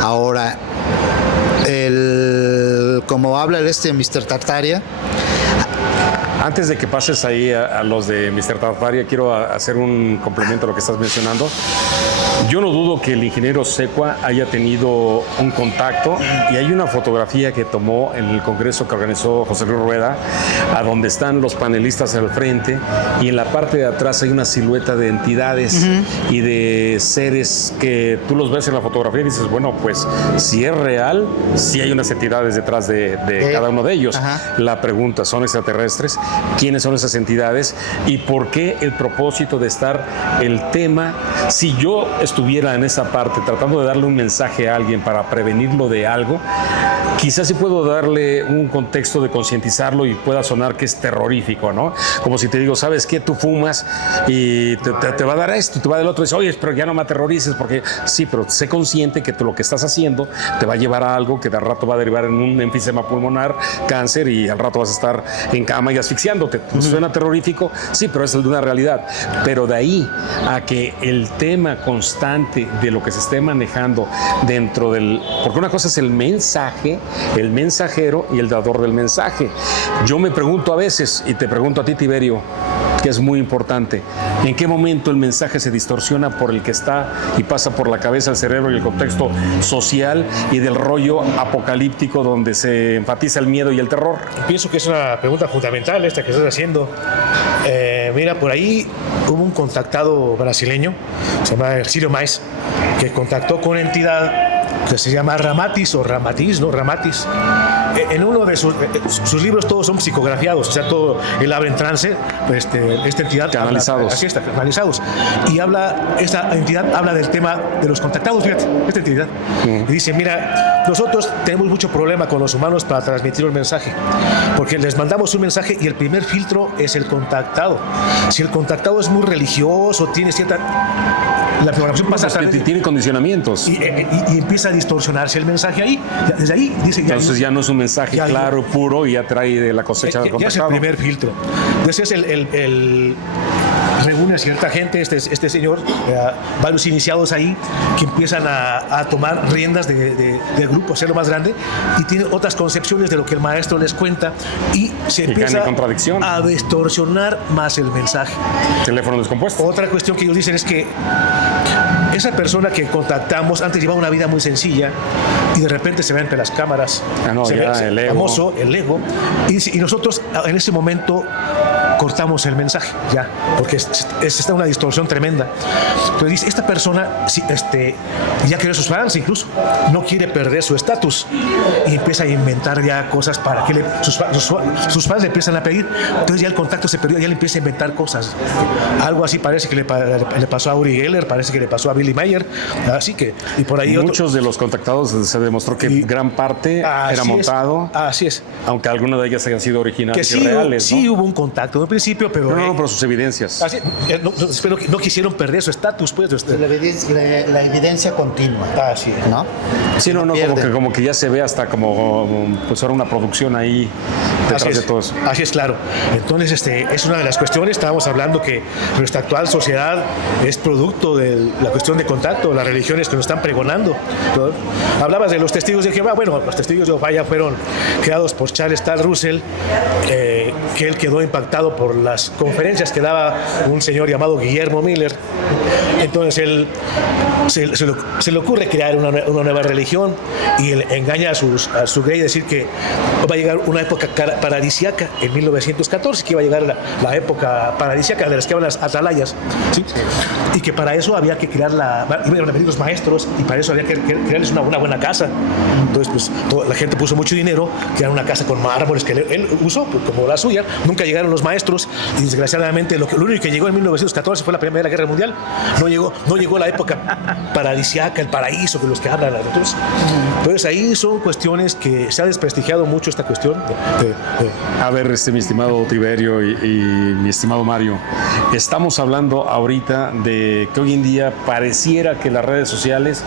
Ahora, como habla Mr. Tartaria, Antes de que pases ahí a los de Mr. Tartaria, quiero hacer un complemento a lo que estás mencionando. Yo no dudo que el ingeniero Secua haya tenido un contacto, y hay una fotografía que tomó en el congreso que organizó José Luis Rueda, a donde están los panelistas al frente, y en la parte de atrás hay una silueta de entidades y de seres que tú los ves en la fotografía y dices, bueno, pues si es real, sí hay unas entidades detrás de cada uno de ellos. La pregunta, ¿son extraterrestres? ¿Quiénes son esas entidades? ¿Y por qué el propósito de estar el tema? Si yo estuviera en esa parte tratando de darle un mensaje a alguien para prevenirlo de algo, quizás sí puedo darle un contexto de concientizarlo y pueda sonar que es terrorífico, ¿no? Como si te digo, ¿sabes qué? Tú fumas y te va a dar esto, te va a dar el otro, y dices, oye, pero ya no me aterrorices, porque sí, pero sé consciente que lo que estás haciendo te va a llevar a algo que de rato va a derivar en un enfisema pulmonar, cáncer, y al rato vas a estar en cama y asfixiándote. ¿Suena terrorífico? Sí, pero es de una realidad. Pero de ahí a que el tema constante de lo que se esté manejando dentro del... Porque una cosa es el mensaje, el mensajero y el dador del mensaje. Yo me pregunto a veces, y te pregunto a ti, Tiberio, que es muy importante, ¿en qué momento el mensaje se distorsiona por el que está y pasa por la cabeza, el cerebro y el contexto social y del rollo apocalíptico donde se enfatiza el miedo y el terror? Pienso que es una pregunta fundamental esta que estás haciendo. Mira, por ahí hubo un contactado brasileño, se llama Ercílio Maes, que contactó con una entidad que se llama Ramatis o Ramatis, ¿no? Ramatis. En uno de sus libros todos son psicografiados, o sea, todo él habla en trance, esta entidad canalizados. Habla, así está, canalizados. Y esta entidad habla del tema de los contactados, fíjate, esta entidad. Y dice, mira, nosotros tenemos mucho problema con los humanos para transmitir un mensaje, porque les mandamos un mensaje y el primer filtro es el contactado. Si el contactado es muy religioso, tiene cierta... La programación pasa tiene condicionamientos y empieza a distorsionarse el mensaje ahí. Desde ahí dice entonces ya no es un mensaje claro, puro, y ya trae de la cosecha del contactado. Ya es el primer filtro. Entonces reúne a cierta gente, este señor, varios iniciados ahí, que empiezan a tomar riendas del grupo, hacerlo más grande, y tiene otras concepciones de lo que el maestro les cuenta, y se empieza a distorsionar más el mensaje. Teléfono descompuesto. Otra cuestión que ellos dicen es que esa persona que contactamos antes llevaba una vida muy sencilla y de repente se ve ante las cámaras, se ve el ego. Famoso, el ego, y nosotros en ese momento cortamos el mensaje, ya, porque está una distorsión tremenda. Entonces dice, esta persona ya quiere sus fans, incluso no quiere perder su estatus, y empieza a inventar ya cosas para que sus fans le empiezan a pedir. Entonces ya el contacto se perdió, ya le empieza a inventar cosas. Algo así parece que le pasó a Uri Geller, parece que le pasó a Billy Mayer, así que, y por ahí muchos de los contactados se demostró que gran parte era montado. Así es. Aunque algunas de ellas hayan sido originales que y reales. Sí, hubo un contacto en principio, pero... pero sus evidencias. Espero que no quisieron perder su estatus, pues. La evidencia continua. Sí. ¿No? Sí, como que ya se ve hasta como pues ahora una producción ahí detrás de todo eso. Así es, claro. Entonces, es una de las cuestiones. Estábamos hablando que nuestra actual sociedad es producto de la cuestión de contacto, las religiones que nos están pregonando, ¿no? Hablabas de los testigos de Jehová. Bueno, los testigos de Jehová ya fueron creados por Charles Taze Russell, que él quedó impactado por las conferencias que daba un señor llamado Guillermo Miller. Entonces él se le ocurre crear una nueva religión, y él engaña a su rey, decir que va a llegar una época paradisíaca en 1914, que iba a llegar la época paradisíaca de las que hablan las atalayas, ¿sí? Y que para eso había que crear iban a venir los maestros, y para eso había que crearles una buena casa. Entonces pues la gente puso mucho dinero, crear una casa con mármoles que él usó como la suya. Nunca llegaron los maestros, y desgraciadamente lo único que llegó en 1914 fue la Primera Guerra Mundial. No llegó la época paradisíaca, el paraíso de los que hablan. Entonces ahí son cuestiones que se ha desprestigiado mucho esta cuestión. A ver, mi estimado Tiberio y mi estimado Mario, estamos hablando ahorita de que hoy en día pareciera que las redes sociales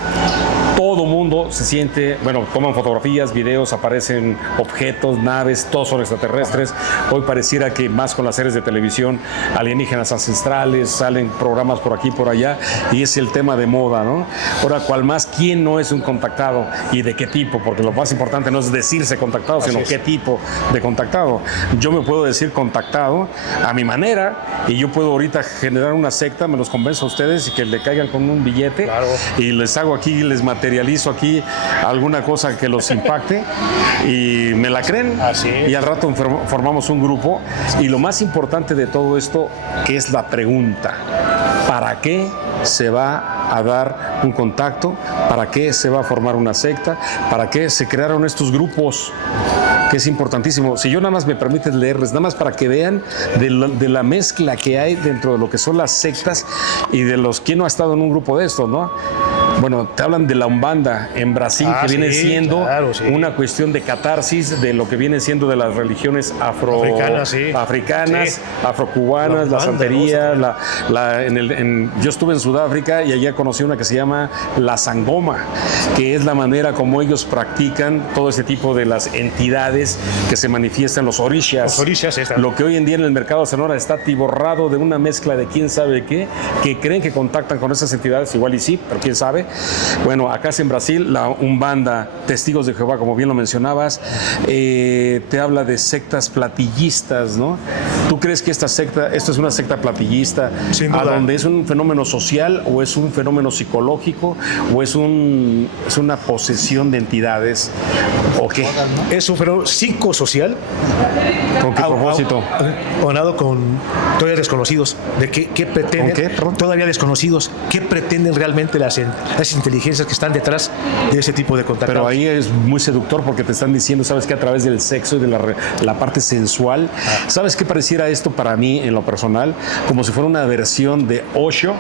todo mundo se siente, bueno, toman fotografías, videos, aparecen objetos, naves, todos son extraterrestres. Hoy pareciera que más con las series de televisión, alienígenas ancestrales, salen programas por aquí y por allá, y es el tema de moda, ¿no? Ahora, ¿cuál más? ¿Quién no es un contactado y de qué tipo? Porque lo más importante no es decirse contactado, sino qué tipo de contactado. Yo me puedo decir contactado a mi manera, y yo puedo ahorita generar una secta, me los convenzo a ustedes y que le caigan con un billete, claro, y les hago aquí, les materializo aquí alguna cosa que los impacte y me la creen. Así es. Y al rato formamos un grupo, y lo más importante de todo esto que es la pregunta: ¿para qué se va a dar un contacto? ¿Para qué se va a formar una secta? ¿Para qué se crearon estos grupos? Que es importantísimo. Si yo nada más me permites leerles, nada más para que vean de la mezcla que hay dentro de lo que son las sectas y de los que no ha estado en un grupo de estos, ¿no? Bueno, te hablan de la Umbanda en Brasil, que viene siendo una cuestión de catarsis de lo que viene siendo de las religiones africanas, afrocubanas, la santería, yo estuve en Sudáfrica y allá conocí una que se llama la sangoma, que es la manera como ellos practican todo ese tipo de las entidades que se manifiestan, los orishas. Lo que hoy en día en el mercado de Sonora está atiborrado de una mezcla de quién sabe qué, que creen que contactan con esas entidades, igual y sí, pero quién sabe. Bueno, acá en Brasil, la Umbanda, Testigos de Jehová, como bien lo mencionabas, te habla de sectas platillistas, ¿no? ¿Tú crees que esta es una secta platillista, a donde es un fenómeno social, o es un fenómeno psicológico, o es una posesión de entidades, o qué? Es un fenómeno psicosocial. ¿Con qué propósito? Aunado con todavía desconocidos. ¿De qué pretenden? ¿Con qué? Todavía desconocidos. ¿Qué pretenden realmente las inteligencias que están detrás de ese tipo de contactos? Pero ahí es muy seductor, porque te están diciendo, ¿sabes qué? A través del sexo y de la parte sensual. ¿Sabes qué pareciera esto para mí, en lo personal? Como si fuera una versión de Osho,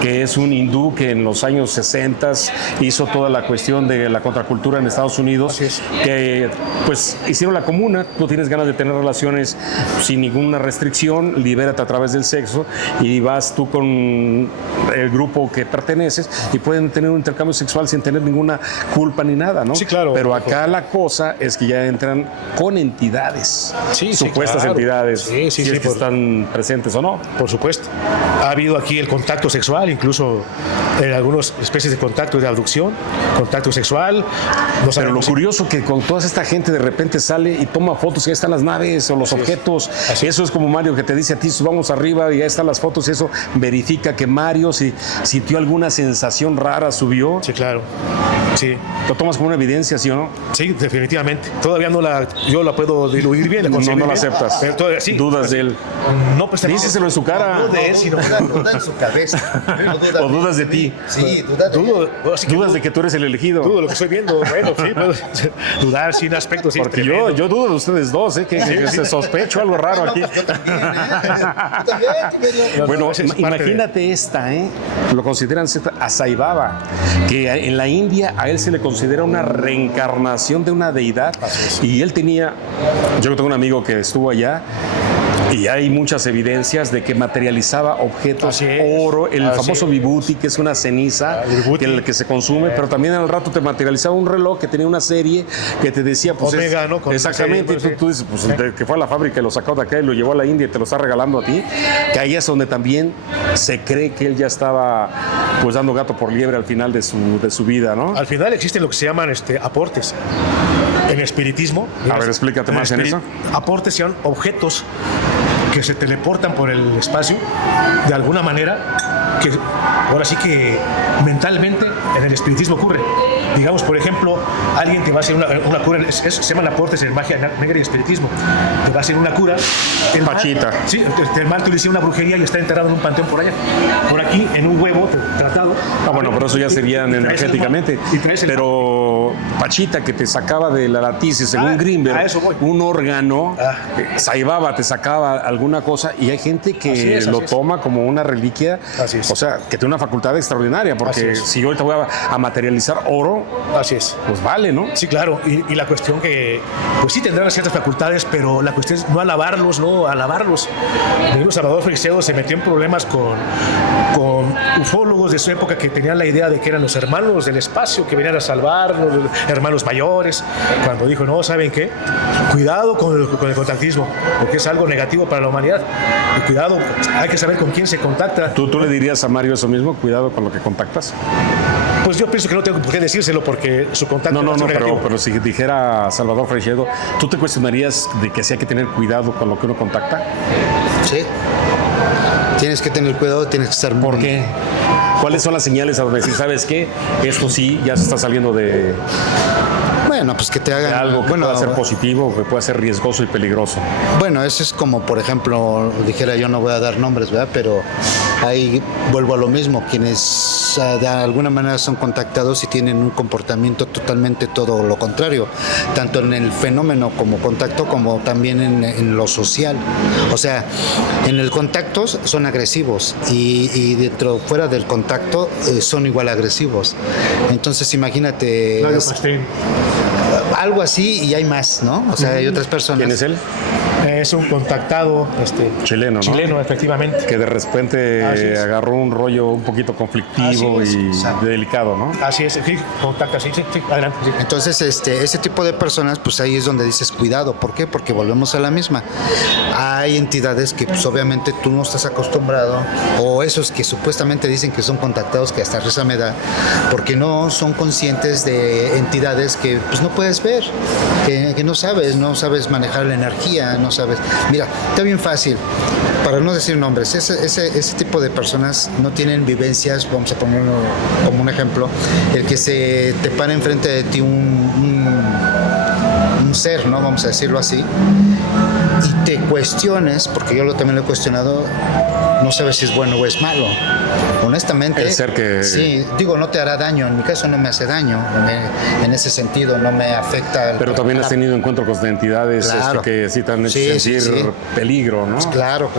que es un hindú que en los años 60 hizo toda la cuestión de la contracultura en Estados Unidos, que pues hicieron la comuna. Tú tienes ganas de tener relaciones sin ninguna restricción, libérate a través del sexo, y vas tú con el grupo que perteneces y pueden tener un intercambio sexual sin tener ninguna culpa ni nada, ¿no? Sí, claro. Pero acá la cosa es que ya entran con entidades, supuestas entidades, si es que están presentes o no. Por supuesto. Ha habido aquí el contacto sexual, incluso en algunas especies de contacto de abducción, contacto sexual. Pero lo curioso que con toda esta gente de repente sale y toma fotos, y ahí están las naves o los objetos. Eso es como Mario, que te dice a ti, vamos arriba y ahí están las fotos, y eso verifica que Mario, si sintió alguna sensación rara, subió. Sí, claro. Sí. ¿Lo tomas como una evidencia, sí o no? Sí, definitivamente. Todavía yo la puedo diluir bien. No la aceptas. Pero todavía, ¿Dudas de él? No, pues díselo en su cara. No de él, sino duda en su cabeza. ¿O dudas de ti? Sí, dudas de que tú eres el elegido. Dudo lo que estoy viendo. Bueno, sí, puedo dudar sin aspectos. Sí, porque yo dudo de ustedes dos, que se sospecho algo raro aquí. Bueno, imagínate esta, lo consideran a Sai Baba, que en la India a él se le considera una reencarnación de una deidad, y él yo tengo un amigo que estuvo allá, y hay muchas evidencias de que materializaba objetos, oro, el famoso vibhuti, que es una ceniza que se consume, pero también al rato te materializaba un reloj que tenía una serie que te decía, pues Omega, ¿no? Exactamente, y tú dices, pues que fue a la fábrica y lo sacó de acá y lo llevó a la India y te lo está regalando a ti, que ahí es donde también se cree que él ya estaba pues dando gato por liebre al final de su vida, ¿no? Al final existen lo que se llaman aportes. En espiritismo. A ver, explícate más en eso. Aportes son objetos que se teleportan por el espacio de alguna manera, que ahora sí que mentalmente en el espiritismo ocurre. Digamos, por ejemplo, alguien te va a hacer una cura, se llaman aportes en magia negra y espiritismo. Te va a hacer una cura. Pachita. El mal tú le hiciste una brujería y está enterrado en un panteón por allá. Por aquí, en un huevo tratado. Bueno, pero eso ya serían energéticamente. Pero Pachita, que te sacaba de la latice, según Greenberg, un órgano, Sai Baba te sacaba alguna cosa, y hay gente que lo toma como una reliquia. O sea, que tiene una facultad extraordinaria, porque si yo ahorita voy a materializar oro, Así es. pues vale, ¿no? Sí, claro, y la cuestión que, pues sí tendrán ciertas facultades, pero la cuestión es no alabarlos, no alabarlos. El mismo Salvador Freixedo se metió en problemas con ufólogos de su época que tenían la idea de que eran los hermanos del espacio que venían a salvarnos, los hermanos mayores, cuando dijo, no, ¿saben qué? Cuidado con el contactismo, porque es algo negativo para la humanidad. Y cuidado, hay que saber con quién se contacta. ¿Tú le dirías a Mario eso mismo? Cuidado con lo que contactas. Pues yo pienso que no tengo por qué decírselo porque su contacto No, es negativo. pero si dijera Salvador Freixedo, ¿tú te cuestionarías de que sí hay que tener cuidado con lo que uno contacta? Sí. Tienes que tener cuidado, tienes que estar muy... ¿Por qué? ¿Cuáles son las señales a donde decir, sabes qué? Esto sí ya se está saliendo de Bueno, pues que te hagan... algo que bueno, pueda ser positivo, que pueda ser riesgoso y peligroso. Bueno, eso es como, por ejemplo, dijera yo, no voy a dar nombres, ¿verdad? Pero ahí vuelvo a lo mismo, quienes de alguna manera son contactados y tienen un comportamiento totalmente todo lo contrario, tanto en el fenómeno como contacto, como también en lo social. O sea, en el contacto son agresivos y dentro, fuera del contacto, son igual agresivos. Entonces, imagínate... Claudio Pastel. Algo así y hay más, ¿no? O sea, hay otras personas. ¿Quién es él? Es un contactado Chileno, ¿no? chileno, efectivamente. Que de repente Así es. agarró un rollo un poquito conflictivo Así es, y exacto. delicado, ¿no? Así es, sí, contacta, sí, adelante. Sí. Entonces, ese tipo de personas, pues ahí es donde dices cuidado. ¿Por qué? Porque volvemos a la misma. Hay entidades que, pues obviamente tú no estás acostumbrado, o esos que supuestamente dicen que son contactados, que hasta risa me da, porque no son conscientes de entidades que, pues no puedes ver, que no sabes manejar la energía, no sabes. Mira, está bien fácil, para no decir nombres, ese tipo de personas no tienen vivencias, vamos a ponerlo como un ejemplo, el que se te para enfrente de ti un ser, ¿no? Vamos a decirlo así, y te cuestiones, porque yo también lo he cuestionado, no sabes si es bueno o es malo. Honestamente, El ser que... sí, digo, no te hará daño, en mi caso no me hace daño, en ese sentido no me afecta. Pero también has tenido encuentros con entidades Claro. que sí te han hecho Sí, sentir sí. peligro, ¿no? Claro.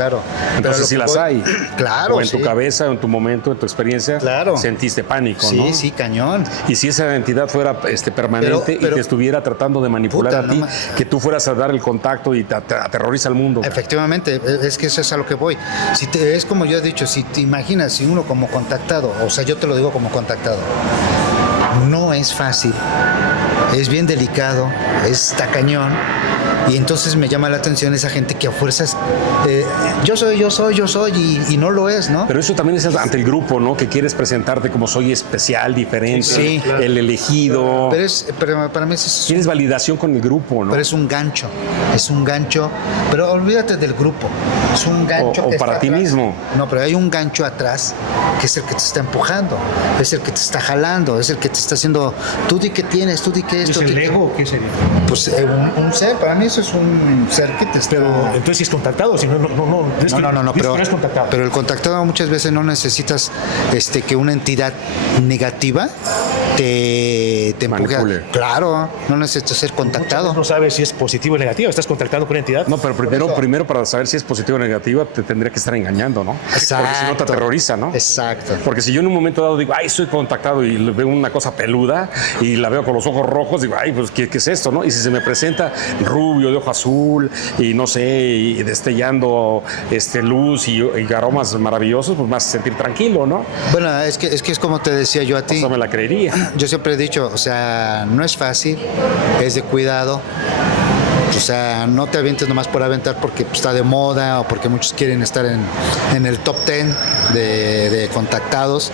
Entonces Pero sí lo que las hay. Claro, O en tu sí. cabeza, o en tu momento, en tu experiencia, Claro. sentiste pánico, Sí, ¿no? sí, cañón. Y si esa entidad fuera permanente y Pero- te estuviera tratando de manipular Puta, a ti, no que tú fueras a dar el contacto y te aterroriza al mundo. Efectivamente, es que eso es a lo que voy. Es como yo he dicho, si te imaginas, si uno como contactado, o sea, yo te lo digo como contactado, no es fácil, es bien delicado, está cañón. Y entonces me llama la atención esa gente que a fuerzas, yo soy, y no lo es, ¿no? Pero eso también es ante el grupo, ¿no? Que quieres presentarte como soy especial, diferente, Sí. el elegido. Pero para mí es Tienes validación con el grupo, ¿no? Pero es un gancho, pero olvídate del grupo, es un gancho O que para está ti atrás. mismo. No, pero hay un gancho atrás que es el que te está empujando, es el que te está jalando, es el que te está haciendo, tú di que tienes, tú di que ¿Es esto, el di que-". ego o qué sería? Pues un ser, para mí eso es un ser que te está... Pero entonces sí es contactado, si no, pero, es contactado. pero el contactado muchas veces no necesitas que una entidad negativa te empuje. Manipule. Claro, no necesitas ser Muchas contactado. veces no sabes si es positivo o negativo, estás contactando con una entidad. No, pero primero para saber si es positiva o negativa, te tendría que estar engañando, ¿no? Porque si no te Exacto. aterroriza, ¿no? Exacto. Porque si yo en un momento dado digo, ay, soy contactado y veo una cosa peluda y la veo con los ojos rojos, digo, ay, pues, ¿qué es esto, no? Y si se me presenta rubio, de ojo azul y no sé, y destellando luz y aromas maravillosos, pues me hace sentir tranquilo, ¿no? Bueno, es que es como te decía yo a ti. Eso me la creería. Yo siempre he dicho, o sea, no es fácil, es de cuidado. O sea, no te avientes nomás por aventar porque pues, está de moda o porque muchos quieren estar en el top 10 de contactados.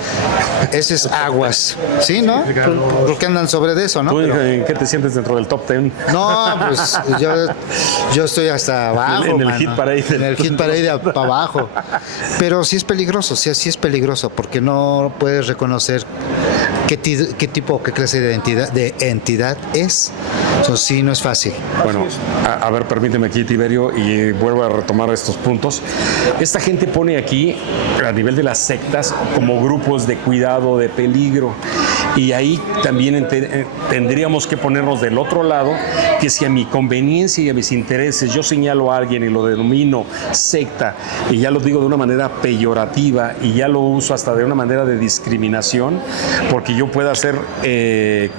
Ese es aguas, ¿sí, no? Porque andan sobre de eso, ¿no? ¿Tú Pero- en qué te sientes dentro del top 10? no, pues yo estoy hasta abajo. En el mano. hit parade. En el hit parade para abajo. Pero sí es peligroso, sí es peligroso, porque no puedes reconocer qué tipo, qué clase de entidad es. Eso sí, no es fácil. Bueno, a ver, permíteme aquí, Tiberio, y vuelvo a retomar estos puntos. Esta gente pone aquí, a nivel de las sectas, como grupos de cuidado, de peligro. Y ahí también tendríamos que ponernos del otro lado, que si a mi conveniencia y a mis intereses yo señalo a alguien y lo denomino secta, y ya lo digo de una manera peyorativa y ya lo uso hasta de una manera de discriminación, porque yo pueda ser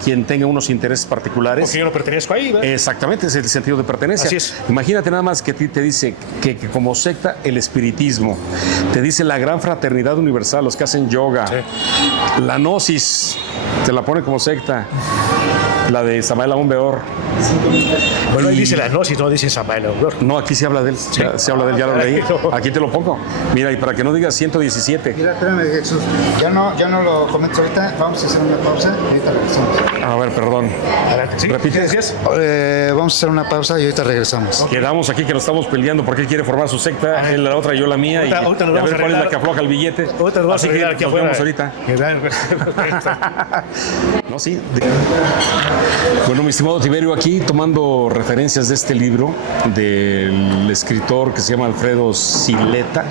quien tenga unos intereses particulares. Porque yo no pertenezco ahí, ¿verdad? Exactamente, es el sentido de pertenencia. Así es. Imagínate nada más que a ti te dice que como secta el espiritismo, te dice la gran fraternidad universal, los que hacen yoga, Sí. la gnosis, te la pone como secta, la de Samael Aún Weor. Bueno, ahí dice la gnosis, no dice Samael Aún Weor. No, aquí se habla de él, se habla de él, ya lo leí. Aquí te lo pongo. Mira, y para que no digas 117. Mira, espérame, Jesús. Ya no lo comento ahorita. Vamos a hacer una pausa y ahorita regresamos. A ver, perdón. Adelante. ¿Sí? Repite. ¿Qué decías? Vamos a hacer una pausa y ahorita regresamos. Quedamos aquí que nos estamos peleando porque él quiere formar su secta, él la otra, yo la mía, Ahorita y nos a vamos ver a cuál es la arreglar. que afloja el billete. Ahorita nos vamos Así a que arreglar aquí nos afuera. vemos ahorita. No, sí. Bueno, mi estimado Tiberio, aquí tomando referencias de este libro del escritor que se llama Alfredo Sileta,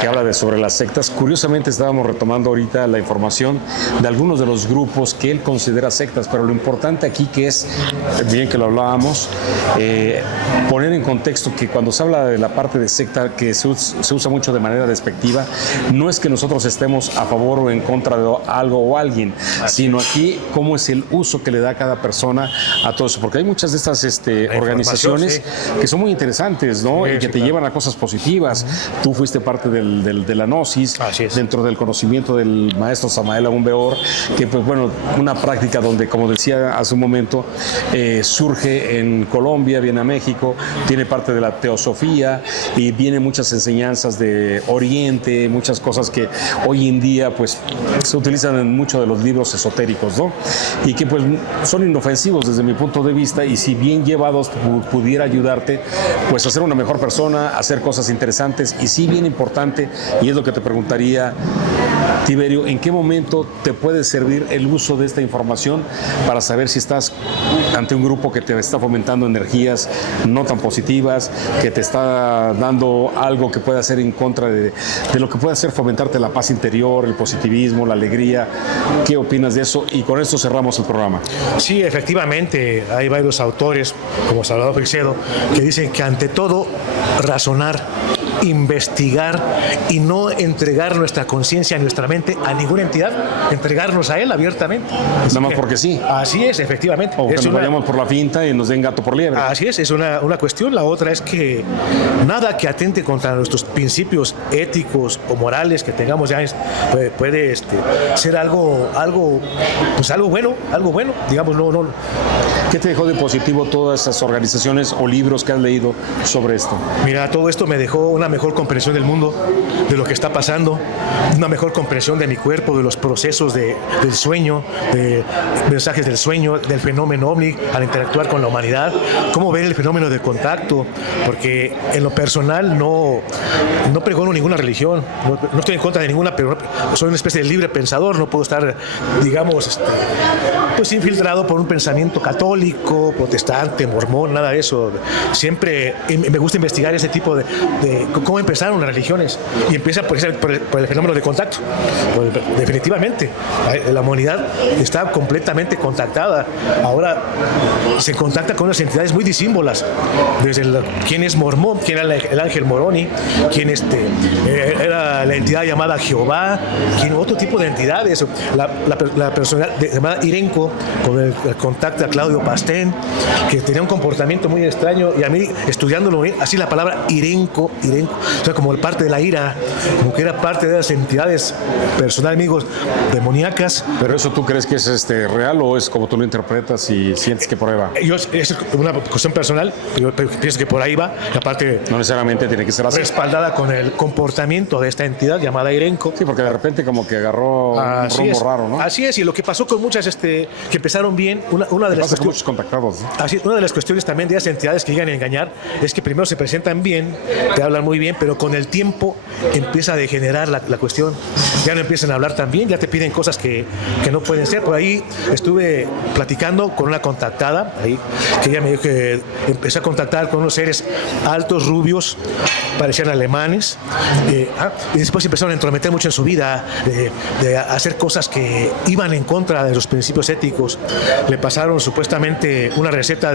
que habla sobre las sectas. Curiosamente estábamos retomando ahorita la información de algunos de los grupos que él considera sectas, pero lo importante aquí que es, bien que lo hablábamos, poner en contexto que cuando se habla de la parte de secta, que se usa mucho de manera despectiva, no es que nosotros estemos a favor o en contra de algo o alguien, sino aquí cómo es el uso que le da cada persona a todo eso, porque hay muchas de estas organizaciones que son muy interesantes, ¿no? Sí, y que sí, te claro. llevan a cosas positivas. Tú fuiste parte de la gnosis, Así es. dentro del conocimiento del maestro Samael Aún Weor, que pues bueno, una práctica donde, como decía hace un momento, surge en Colombia, viene a México, tiene parte de la teosofía y viene muchas enseñanzas de Oriente, muchas cosas que hoy en día pues se utilizan en muchos de los libros esotéricos, ¿no? Y que pues son inofensivos desde mi punto de vista, y si bien llevados pudiera ayudarte pues a ser una mejor persona, a hacer cosas interesantes. Y sí, bien importante, y es lo que te preguntaría, Tiberio, ¿en qué momento te puede servir el uso de esta información para saber si estás ante un grupo que te está fomentando energías no tan positivas, que te está dando algo que pueda hacer en contra de lo que puede hacer fomentarte la paz interior, el positivismo, la alegría? ¿Qué opinas de eso? Y con esto cerramos el programa. Sí, efectivamente, hay varios autores, como Salvador Freixedo, que dicen que ante todo razonar, investigar y no entregar nuestra conciencia, nuestra mente a ninguna entidad, entregarnos a él abiertamente. Nada más porque sí. Así es, efectivamente. O que Es nos una- vayamos por la finta y nos den gato por liebre. Así es una cuestión. La otra es que nada que atente contra nuestros principios éticos o morales que tengamos ya puede ser algo bueno, digamos, no. ¿Qué te dejó de positivo todas esas organizaciones o libros que has leído sobre esto? Mira, todo esto me dejó una mejor comprensión del mundo, de lo que está pasando, una mejor comprensión de mi cuerpo, de los procesos del sueño, de mensajes del sueño, del fenómeno ovni al interactuar con la humanidad, cómo ver el fenómeno de contacto, porque en lo personal no pregono ninguna religión, no estoy en contra de ninguna, pero soy una especie de libre pensador, no puedo estar, digamos, pues infiltrado por un pensamiento católico, protestante, mormón, nada de eso. Siempre me gusta investigar ese tipo de cómo empezaron las religiones, y empieza por el fenómeno de contacto. Definitivamente la humanidad está completamente contactada. Ahora se contacta con unas entidades muy disímbolas, desde quién es Mormón, quién era el ángel Moroni, quién era la entidad llamada Jehová, quién otro tipo de entidades, la persona llamada Irenco, con el contacto a Claudio Pastén, que tenía un comportamiento muy extraño, y a mí estudiándolo así la palabra Irenco, o sea, como parte de la ira, como que era parte de las entidades personales, amigos, demoníacas. ¿Pero eso tú crees que es real o es como tú lo interpretas y sientes que prueba? Es una cuestión personal, yo pienso que por ahí va, y aparte No necesariamente tiene que ser así. respaldada con el comportamiento de esta entidad llamada Irenco. Sí, porque de repente como que agarró un rumbo raro, ¿no? Así es, y lo que pasó con muchas que empezaron bien, una de las Pasa con cuestiones, muchos contactados, ¿no? así es, una de las cuestiones también de esas entidades que llegan a engañar es que primero se presentan bien, te hablan muy bien, pero con el tiempo empieza a degenerar la cuestión. Ya no empiezan a hablar tan bien, ya te piden cosas que no pueden ser. Por ahí estuve platicando con una contactada, ahí, que ella me dijo que empezó a contactar con unos seres altos, rubios, parecían alemanes, y después empezaron a entrometer mucho en su vida, de hacer cosas que iban en contra de los principios éticos. Le pasaron supuestamente una receta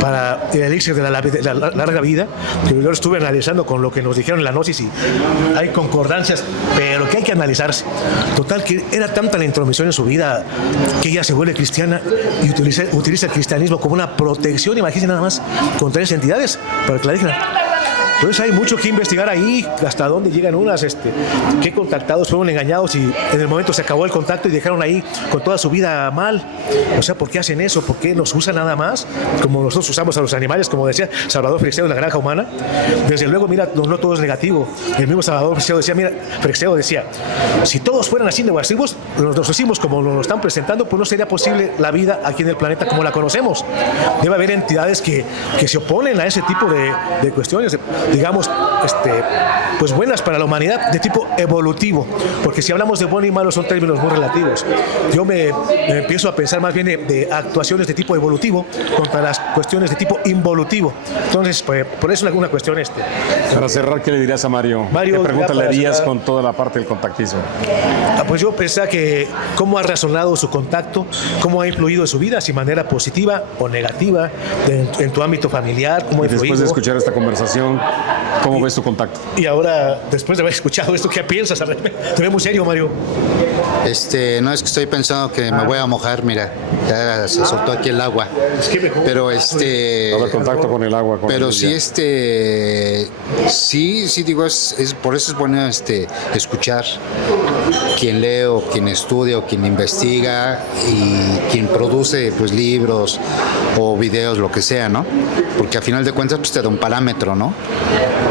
para el elixir de la larga vida, que yo estuve analizando con lo que nos dijeron en la gnosis, y hay concordancias, pero que hay que analizarse. Total, que era tanta la intromisión en su vida que ella se vuelve cristiana y utiliza el cristianismo como una protección, imagínense nada más, contra esas entidades, para que la dejen. Entonces hay mucho que investigar ahí, hasta dónde llegan unas, qué contactados fueron engañados y en el momento se acabó el contacto y dejaron ahí con toda su vida mal. O sea, ¿por qué hacen eso? ¿Por qué nos usan nada más? Como nosotros usamos a los animales, como decía Salvador Freixedo de la Granja Humana. Desde luego, mira, no todo es negativo. El mismo Salvador Freixedo decía, si todos fueran así negativos, nos hicimos como nos lo están presentando, pues no sería posible la vida aquí en el planeta como la conocemos. Debe haber entidades que se oponen a ese tipo de cuestiones, digamos, pues buenas para la humanidad, de tipo evolutivo, porque si hablamos de bueno y malo son términos muy relativos. Yo me empiezo a pensar más bien de actuaciones de tipo evolutivo contra las cuestiones de tipo involutivo. Entonces, pues, por eso alguna cuestión Para cerrar, ¿qué le dirías a Mario? ¿Qué pregunta le harías con toda la parte del contactismo? Pues yo pensaba que cómo ha razonado su contacto, cómo ha influido en su vida, si de manera positiva o negativa, en tu ámbito familiar, cómo ha influido. Después de escuchar esta conversación, ¿cómo ves tu contacto? Y ahora, después de haber escuchado esto, ¿qué piensas? Te veo muy serio, Mario. No, es que estoy pensando que me voy a mojar, mira, ya se soltó aquí el agua. Es que mejor. Pero A ver, contacto con el agua. pero sí, sí digo, por eso es bueno escuchar quien lee o quien estudia o quien investiga y quien produce pues libros o videos, lo que sea, ¿no? Porque a final de cuentas pues te da un parámetro, ¿no?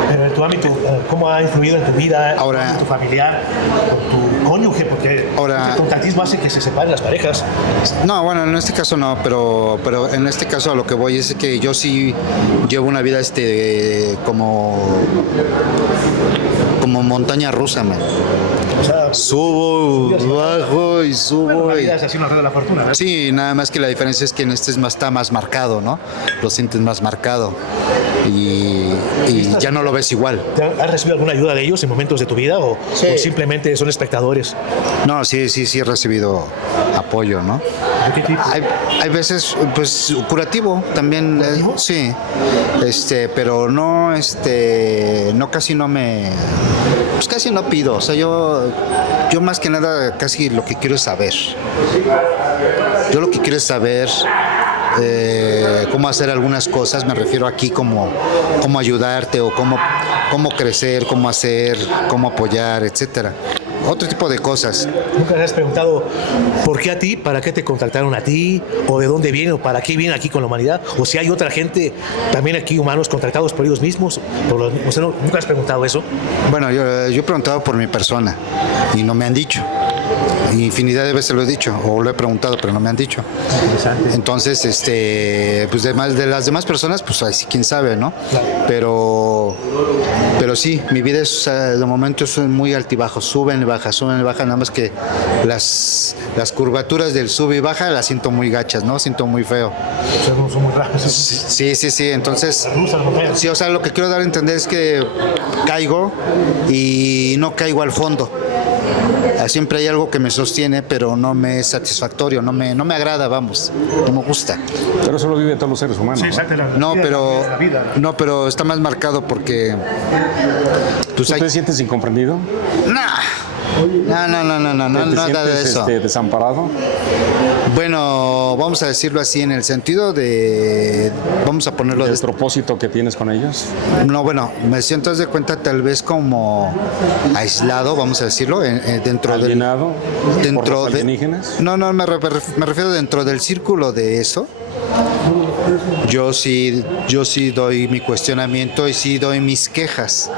Pero en tu ámbito, ¿cómo ha influido en tu vida, Ahora, en tu familiar, con tu cónyuge? Porque el contactismo hace que se separen las parejas. No, bueno, en este caso no, pero en este caso a lo que voy es que yo sí llevo una vida como montaña rusa, man. O sea, Subo, bajo y subo. bueno, la vida es así una rueda de la fortuna, ¿no? Sí, nada más que la diferencia es que en este está más marcado, ¿no? Lo sientes más marcado y ya no lo ves igual. ¿Has recibido alguna ayuda de ellos en momentos de tu vida o simplemente son espectadores? No, sí he recibido apoyo, ¿no? ¿De qué tipo? Hay veces, pues, curativo también, sí, pero no, casi no pues casi no pido, o sea, yo más que nada casi lo que quiero es saber. Yo lo que quiero es saber cómo hacer algunas cosas, me refiero aquí cómo ayudarte o cómo crecer, cómo hacer, cómo apoyar, etcétera. Otro tipo de cosas. ¿Nunca te has preguntado por qué a ti, para qué te contactaron a ti, o de dónde vienen, o para qué vienen aquí con la humanidad, o si hay otra gente, también aquí humanos contactados por ellos mismos? ¿Nunca has preguntado eso? Bueno, yo he preguntado por mi persona y no me han dicho. Infinidad de veces lo he dicho o lo he preguntado, pero no me han dicho. Interesante. Entonces, pues de las demás personas, pues ahí sí, quién sabe, ¿no? Claro. Pero sí, mi vida es, de momento es muy altibajo, suben y baja, nada más que las curvaturas del sube y baja las siento muy gachas, ¿no? Siento muy feo. Son muy raros. Sí, entonces, sí, o sea, lo que quiero dar a entender es que caigo y no caigo al fondo. Siempre hay algo que me sostiene, pero no me es satisfactorio, no me agrada, vamos, no me gusta. Pero eso lo viven todos los seres humanos. Sí, exacto. No, pero está más marcado porque... ¿Tú te sientes incomprendido? No, nada de eso. ¿Desamparado? Bueno, vamos a decirlo así, en el sentido de... Vamos a ponerlo ¿El propósito que tienes con ellos? No, bueno, me siento de cuenta tal vez como aislado, vamos a decirlo, dentro ¿Alienado del... por los alienígenas? No, me refiero dentro del círculo de eso. Yo sí doy mi cuestionamiento y sí doy mis quejas.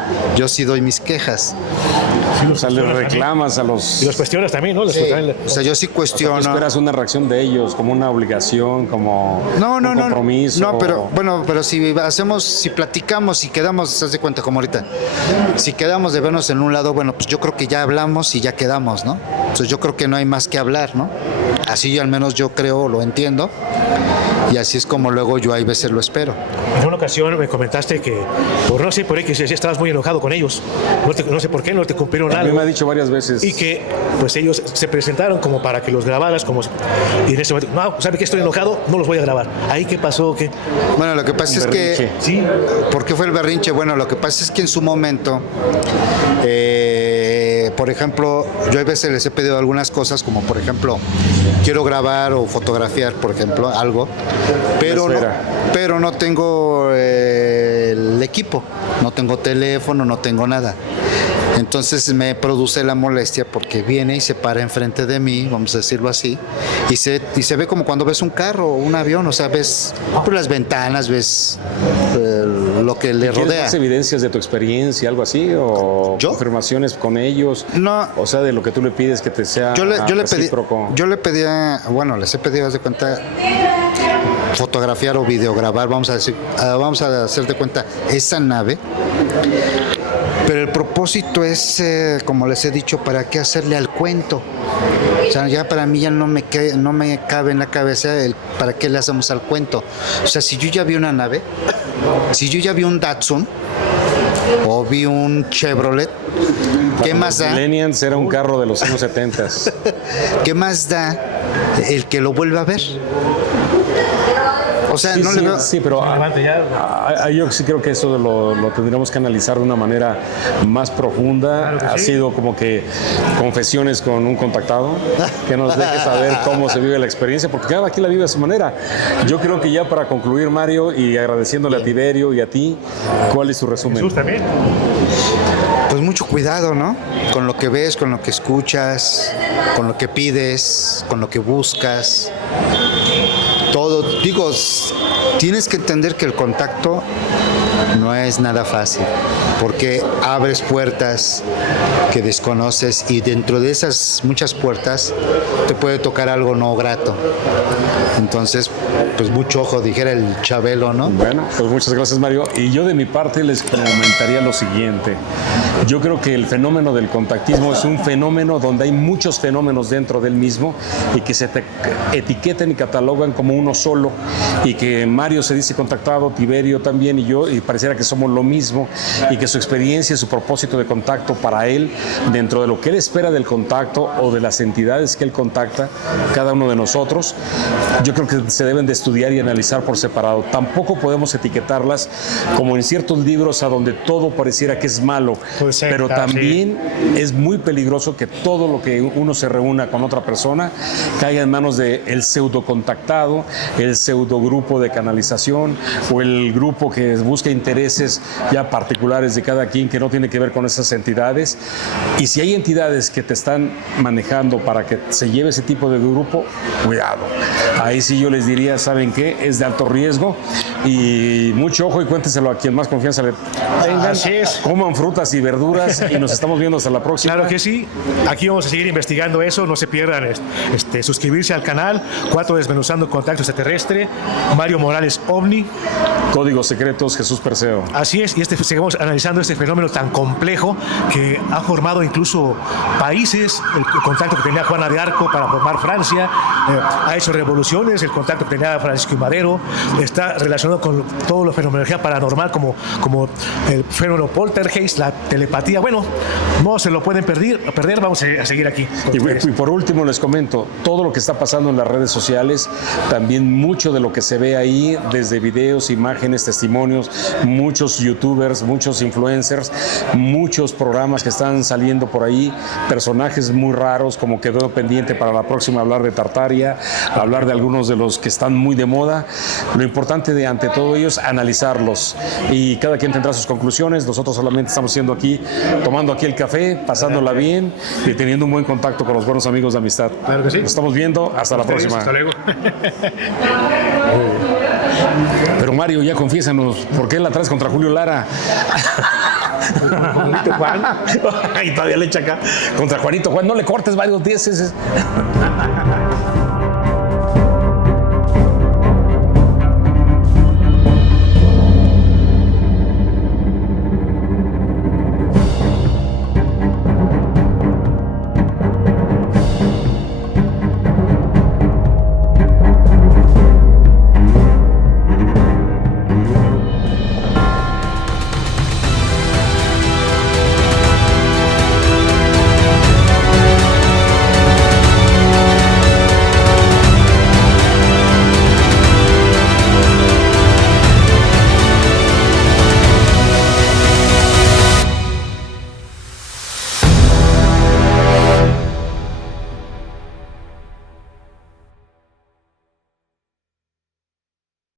los O sea, les reclamas a los... Y los cuestionas también, ¿no? Sí. O sea, yo sí ¿Tú cuestiono. esperas una reacción de ellos como una obligación, como un compromiso? No, pero bueno, pero si platicamos y quedamos, haz de cuenta como ahorita, si quedamos de vernos en un lado, bueno, pues yo creo que ya hablamos y ya quedamos, ¿no? Entonces yo creo que no hay más que hablar, ¿no? Así al menos yo creo, lo entiendo, y así es como luego yo hay veces lo espero. En una ocasión me comentaste que, por no sé, por ahí que estabas muy enojado con ellos. No sé por qué, no te cumplieron A mí algo. me ha dicho varias veces. Y que pues ellos se presentaron como para que los grabaras, y en ese momento, no, ¿sabe que estoy enojado? No los voy a grabar. ¿Ahí qué pasó? ¿Qué? Bueno, lo que pasa es que... Sí. ¿Por qué fue el berrinche? Bueno, lo que pasa es que en su momento, por ejemplo, yo a veces les he pedido algunas cosas, como por ejemplo, quiero grabar o fotografiar, por ejemplo, algo, pero no tengo el equipo, no tengo teléfono, no tengo nada. Entonces me produce la molestia porque viene y se para enfrente de mí, vamos a decirlo así, y se ve como cuando ves un carro o un avión, o sea, ves por las ventanas, ves lo que le rodea. ¿Tienes más evidencias de tu experiencia, algo así? ¿O ¿Yo? confirmaciones con ellos? No. O sea, de lo que tú le pides que te sea recíproco. Yo le pedía, bueno, les he pedido, haz de cuenta, fotografiar o videograbar, vamos a hacer de cuenta esa nave. Pero el propósito es, como les he dicho, ¿para qué hacerle al cuento? O sea, ya para mí ya no me cabe en la cabeza el para qué le hacemos al cuento. O sea, si yo ya vi una nave, si yo ya vi un Datsun o vi un Chevrolet, ¿qué más da? Millennials era un carro de los años 70. ¿Qué más da el que lo vuelva a ver? O sea, Sí, no sí, le veo... sí, pero yo sí creo que eso lo tendríamos que analizar de una manera más profunda. Ha sido como que confesiones con un contactado, que nos deje saber cómo se vive la experiencia, porque cada quien la vive a su manera. Yo creo que ya para concluir, Mario, y agradeciéndole a Tiberio y a ti, ¿cuál es tu resumen? Jesús también. Pues mucho cuidado, ¿no? Con lo que ves, con lo que escuchas, con lo que pides, con lo que buscas. Todo, digo, tienes que entender que el contacto no es nada fácil, porque abres puertas que desconoces y dentro de esas muchas puertas te puede tocar algo no grato. Entonces, pues mucho ojo, dijera el Chabelo, ¿no? Bueno, pues muchas gracias, Mario. Y yo de mi parte les comentaría lo siguiente. Yo creo que el fenómeno del contactismo es un fenómeno donde hay muchos fenómenos dentro del mismo y que se etiquetan y catalogan como uno solo, y que Mario se dice contactado, Tiberio también y yo, y pareciera que somos lo mismo, y que su experiencia y su propósito de contacto para él, dentro de lo que él espera del contacto o de las entidades que él contacta, cada uno de nosotros, yo creo que se deben de estudiar y analizar por separado. Tampoco podemos etiquetarlas como en ciertos libros a donde todo pareciera que es malo, pero también es muy peligroso que todo lo que uno se reúna con otra persona caiga en manos del pseudo contactado, el pseudo grupo de canalización o el grupo que busca intereses ya particulares de cada quien que no tiene que ver con esas entidades. Y si hay entidades que te están manejando para que se lleve ese tipo de grupo, cuidado. Ahí sí yo les diría, ¿saben qué? Es de alto riesgo y mucho ojo, y cuéntenselo a quien más confianza le tengan. Así es. Coman frutas y verduras y nos estamos viendo hasta la próxima. Claro que sí. Aquí vamos a seguir investigando eso. No se pierdan suscribirse al canal 4 Desmenuzando Contacto Extraterrestre. Mario Morales OVNI. Códigos secretos Jesús Perseo. Así es, y seguimos analizando este fenómeno tan complejo que ha formado incluso países. El contacto que tenía Juana de Arco para formar Francia ha hecho revoluciones. El contacto que tenía Francisco I. Madero está relacionado con todo lo fenomenología paranormal, como el fenómeno poltergeist, la telepatía. Bueno, no se lo pueden perder. Vamos a seguir aquí. Y por último les comento, todo lo que está pasando en las redes sociales, también mucho de lo que se ve ahí, desde videos, imágenes, testimonios, muchos youtubers, muchos influencers, muchos programas que están saliendo por ahí, personajes muy raros, como quedó pendiente para la próxima hablar de Tartaria, hablar de algunos de los que están muy de moda. Lo importante de ante todo ello es analizarlos y cada quien tendrá sus conclusiones. Nosotros solamente estamos siendo aquí, tomando aquí el café, pasándola bien y teniendo un buen contacto con los buenos amigos de amistad. Claro que sí. Nos estamos viendo, hasta la próxima. Hasta luego. Pero Mario, ya confiésanos, ¿por qué la traes contra Julio Lara? Juanito Juan. Y todavía le echa acá contra Juanito Juan. No le cortes varios dieces.